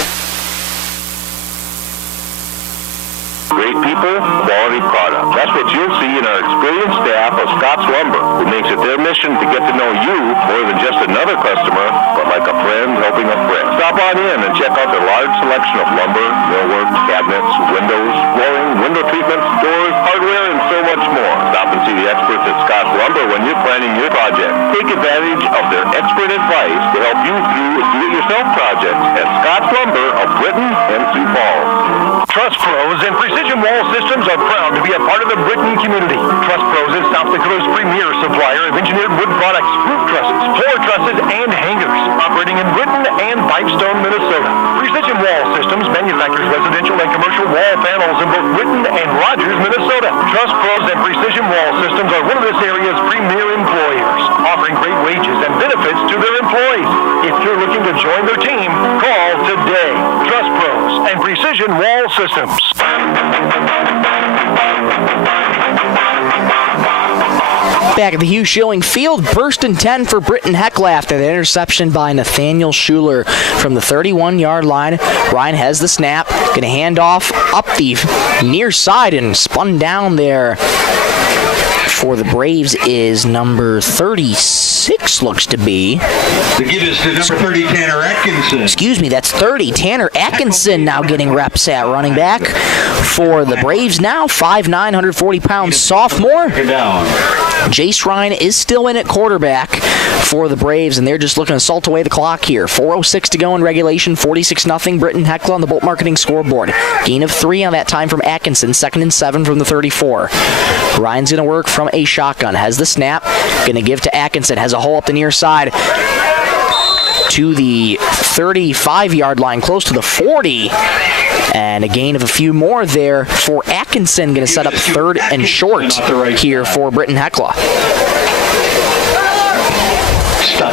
Great people, quality product. That's what you'll see in our experienced staff of Scott's Lumber, who makes it their mission to get to know you more than just another customer, but like a friend helping a friend. Stop on in and check out their large selection of lumber, millwork, cabinets, windows, flooring, window treatments, doors, hardware, and so much more. Stop and see the experts at Scott's Lumber when you're planning your project. Take advantage of their expert advice to help you through do-it-yourself projects at Scott's Lumber of Britton and Sioux Falls. Trust Pros and Precision Wall Systems are proud to be a part of the Britton community. Trust Pros is South Dakota's premier supplier of engineered wood products, roof trusses, floor trusses, and hangers, operating in Britton and Pipestone, Minnesota. Precision Wall Systems manufactures residential and commercial wall panels in both Britton and Rogers, Minnesota. Trust Pros and Precision Wall Systems are one of this area's premier employers, offering great wages and benefits to their employees. If you're looking to join their team, call today. Trust Pros and Precision Wall Systems. Back at the Hugh Schilling Field, 1st and 10 for Britton-Hecla after the interception by Nathaniel Schuler from the 31-yard line. Ryan has the snap, going to hand off up the near side and spun down there. For the Braves is number 36, looks to be. To give us to number 30, Tanner Atkinson. Excuse me, that's 30. Tanner Atkinson now getting reps at running back for the Braves now. 5'9", 140-pound sophomore. Jace Ryan is still in at quarterback for the Braves, and they're just looking to salt away the clock here. 4:06 to go in regulation. 46-0 Britton-Hecla on the Bolt Marketing scoreboard. Gain of 3 on that time from Atkinson. 2nd and 7 from the 34. Ryan's going to work from a shotgun. Has the snap. Going to give to Atkinson. Has a hole up the near side to the 35-yard line, close to the 40. And a gain of a few more there for Atkinson. Going to set up 3rd and short here for Britton-Hecla.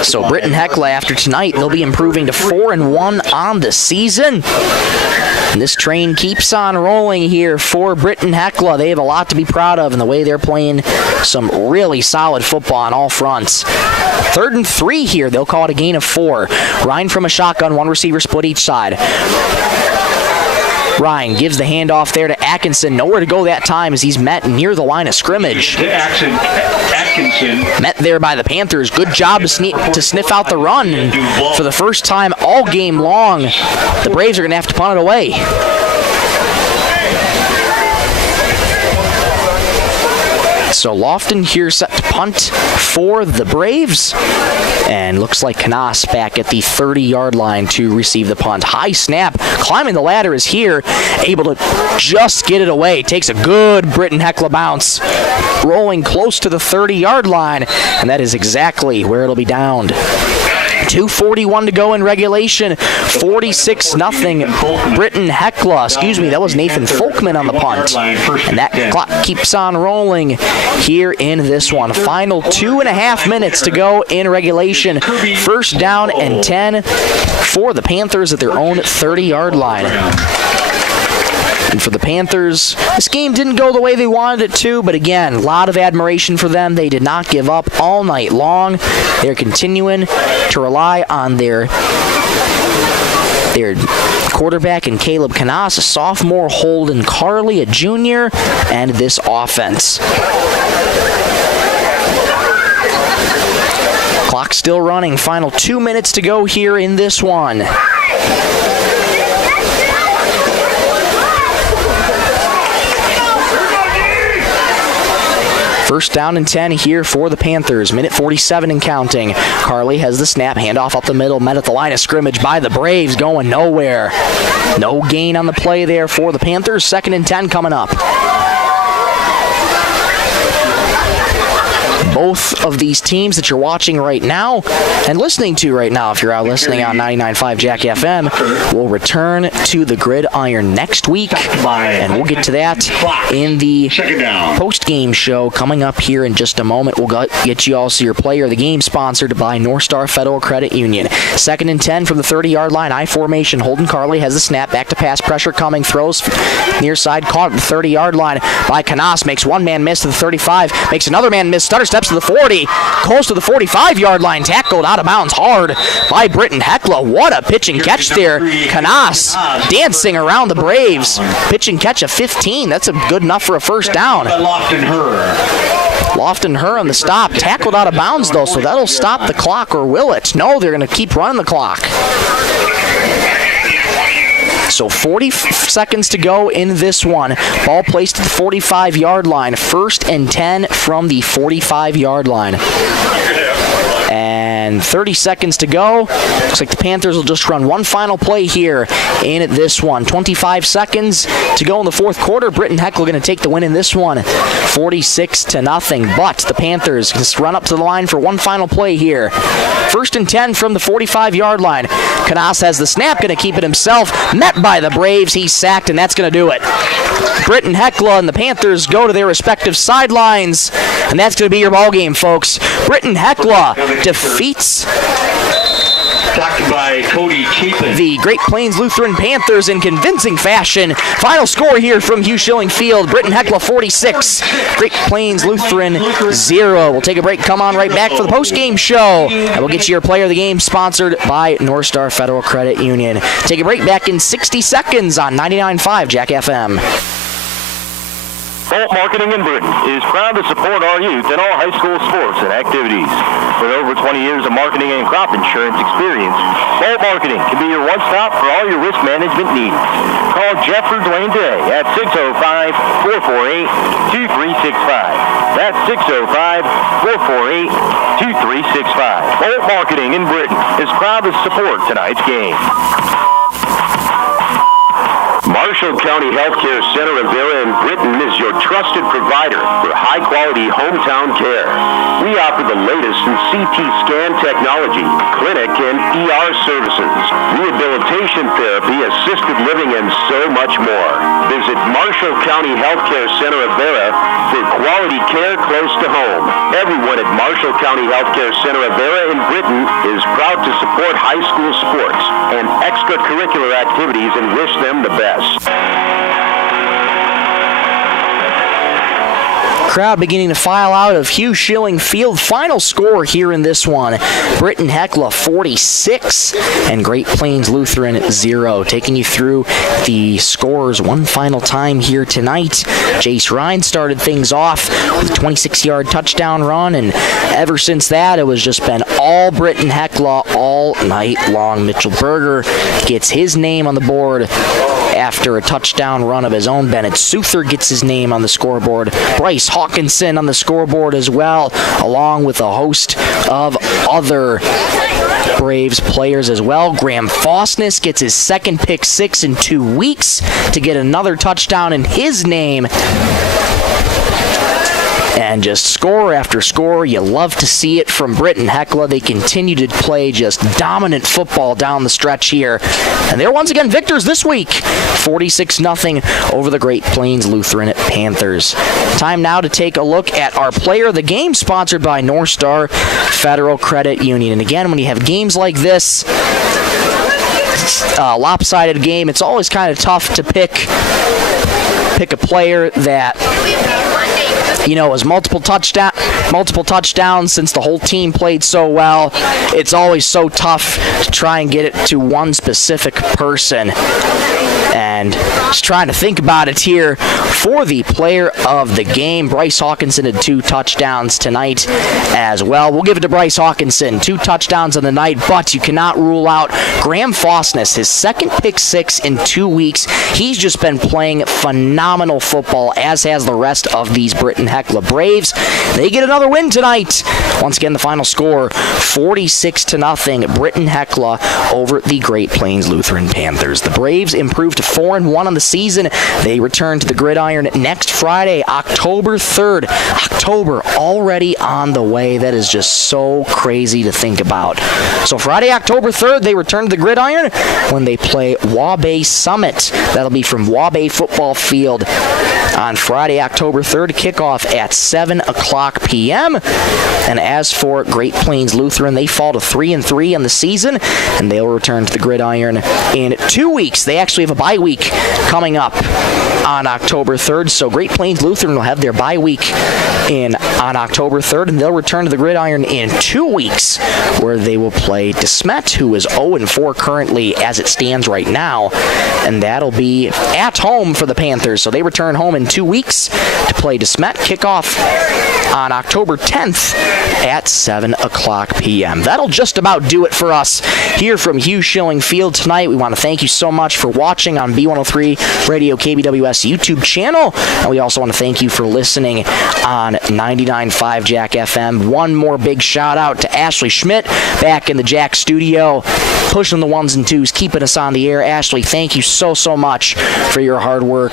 So Britton-Hecla, after tonight, they'll be improving to 4-1 on the season. And this train keeps on rolling here for Britton-Hecla. They have a lot to be proud of in the way they're playing some really solid football on all fronts. 3rd and 3 here. They'll call it a gain of 4. Ryan from a shotgun, one receiver split each side. Ryan gives the handoff there to Atkinson. Nowhere to go that time as he's met near the line of scrimmage. Atkinson. Met there by the Panthers. Good job to sniff out the run. And for the first time all game long, the Braves are going to have to punt it away. So Lofton here set to punt for the Braves. And looks like Canas back at the 30-yard line to receive the punt. High snap. Climbing the ladder is here. Able to just get it away. Takes a good Britton-Hecla bounce. Rolling close to the 30-yard line. And that is exactly where it'll be downed. 2:41 to go in regulation. 46-0. Britton-Hecla. Excuse me, that was Nathan Folkman on the punt. And that clock keeps on rolling here in this one. Final 2.5 minutes to go in regulation. 1st down and 10 for the Panthers at their own 30-yard line. And for the Panthers, this game didn't go the way they wanted it to, but again, a lot of admiration for them. They did not give up all night long. They're continuing to rely on their quarterback in Caleb Canas, a sophomore, Holden Carley, a junior, and this offense. Clock still running. Final 2 minutes to go here in this one. First down and 10 here for the Panthers. Minute 47 and counting. Carley has the snap. Handoff up the middle. Met at the line of scrimmage by the Braves. Going nowhere. No gain on the play there for the Panthers. 2nd and 10 coming up. Both of these teams that you're watching right now and listening to right now, if you're out listening on 99.5 Jack FM, will return to the gridiron next week, and we'll get to that in the post-game show coming up here in just a moment. We'll get you also your player of the game sponsored by North Star Federal Credit Union. 2nd and 10 from the 30-yard line. I formation. Holden Carley has the snap. Back to pass. Pressure coming. Throws near side. Caught at the 30-yard line by Canas. Makes one man miss to the 35. Makes another man miss. Stutter steps to the 40. Close to the 45-yard line. Tackled out of bounds hard by Britton-Hecla. What a pitch and catch there. Canas dancing around the Braves. Pitch and catch of 15. That's good enough for a first down. Lofton Her on the stop. Tackled out of bounds, though, so that'll stop the clock, or will it? No, they're going to keep running the clock. So 40 seconds to go in this one. Ball placed at the 45-yard line. 1st and 10 from the 45-yard line. And 30 seconds to go. Looks like the Panthers will just run one final play here in this one. 25 seconds to go in the 4th quarter. Britton-Hecla going to take the win in this one. 46-0. But the Panthers just run up to the line for one final play here. 1st and 10 from the 45-yard line. Canas has the snap, going to keep it himself. Met by the Braves. He's sacked, and that's going to do it. Britton-Hecla and the Panthers go to their respective sidelines, and that's going to be your ball game, folks. Britton-Hecla defeats by Cody Chapin. The Great Plains Lutheran Panthers in convincing fashion. Final score here from Hugh Schilling Field. Britton-Hecla 46, Great Plains Lutheran 0. We'll take a break. Come on right back for the post-game show. And we'll get you your player of the game sponsored by North Star Federal Credit Union. Take a break back in 60 seconds on 99.5 Jack FM. Bolt Marketing in Britton is proud to support our youth in all high school sports and activities. With over 20 years of marketing and crop insurance experience, Bolt Marketing can be your one-stop for all your risk management needs. Call Jeff or Dwayne today at 605-448-2365. That's 605-448-2365. Bolt Marketing in Britton is proud to support tonight's game. Marsh Marshall County Healthcare Center of Vera in Britton is your trusted provider for high-quality hometown care. We offer the latest in CT scan technology, clinic and ER services, rehabilitation therapy, assisted living, and so much more. Visit Marshall County Healthcare Center of Vera for quality care close to home. Everyone at Marshall County Healthcare Center of Vera in Britton is proud to support high school sports and extracurricular activities and wish them the best. Crowd beginning to file out of Hugh Schilling Field. Final score here in this one, Britton-Hecla 46 and Great Plains Lutheran 0. Taking you through the scores one final time here tonight. Jace Ryan started things off with a 26-yard touchdown run, and ever since that it was just been all Britton-Hecla all night long. Mitchell Berger gets his name on the board after a touchdown run of his own. Bennett Souther gets his name on the scoreboard. Bryce Hawkinson on the scoreboard as well, along with a host of other Braves players as well. Graham Fosness gets his second pick six in 2 weeks to get another touchdown in his name. And just score after score. You love to see it from Britton-Hecla. They continue to play just dominant football down the stretch here. And they're once again victors this week. 46-0 over the Great Plains Lutheran Panthers. Time now to take a look at our player of the game, sponsored by North Star Federal Credit Union. And again, when you have games like this, lopsided game, it's always kind of tough to pick a player that, you know, as multiple touchdowns since the whole team played so well. It's always so tough to try and get it to one specific person. And just trying to think about it here for the player of the game. Bryce Hawkinson had 2 touchdowns tonight as well. We'll give it to Bryce Hawkinson. 2 touchdowns on the night, but you cannot rule out Graham Fosness, his second pick six in 2 weeks. He's just been playing phenomenal football, as has the rest of these Britton-Hecla Braves. They get another win tonight. Once again, the final score, 46-0, Britton-Hecla over the Great Plains Lutheran Panthers. The Braves improved to 4-1 on the season. They return to the gridiron next Friday, October 3rd. October already on the way. That is just so crazy to think about. So Friday, October 3rd, they return to the gridiron when they play Waubay Summit. That'll be from Waubay Football Field on Friday, October 3rd. Kickoff at 7 o'clock p.m. And as for Great Plains Lutheran, they fall to 3-3 on the season, and they'll return to the gridiron in 2 weeks. They actually have a bye week coming up on October 3rd, so Great Plains Lutheran will have their bye week on October 3rd, and they'll return to the gridiron in 2 weeks, where they will play DeSmet, who is 0-4 currently as it stands right now, and that'll be at home for the Panthers. So they return home in 2 weeks to play DeSmet. Kickoff on October 10th at 7 o'clock p.m. That'll just about do it for us here from Hugh Schilling Field tonight. We want to thank you so much for watching on B103 Radio KBWS YouTube channel, and we also want to thank you for listening on 99.5 Jack FM. One more big shout out to Ashley Schmidt back in the Jack studio, pushing the ones and twos, keeping us on the air. Ashley, thank you so much for your hard work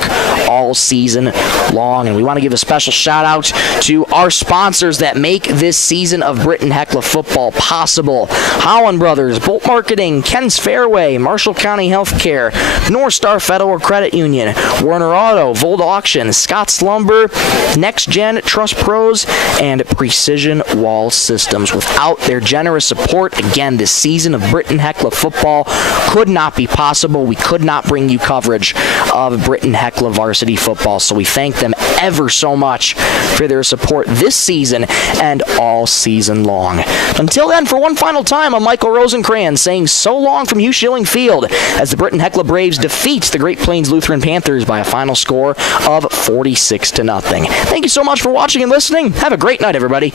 all season long, and we want to give a special shout out to our sponsors that make this season of Britton-Hecla football possible. Holland Brothers, Bolt Marketing, Ken's Fairway, Marshall County Healthcare, North Star Federal Credit Union, Werner Auto, Volt Auction, Scott's Lumber, Next Gen Trust Pros, and Precision Wall Systems. Without their generous support, again, this season of Britton-Hecla football could not be possible. We could not bring you coverage of Britton-Hecla varsity football, so we thank them ever so much for their support this season and all season long. Until then, for one final time, I'm Michael Rosencrans saying so long from Hugh Schilling Field as the Britton-Hecla Braves defeat the Great Plains Lutheran Panthers by a final score of 46-0. Thank you so much for watching and listening. Have a great night, everybody.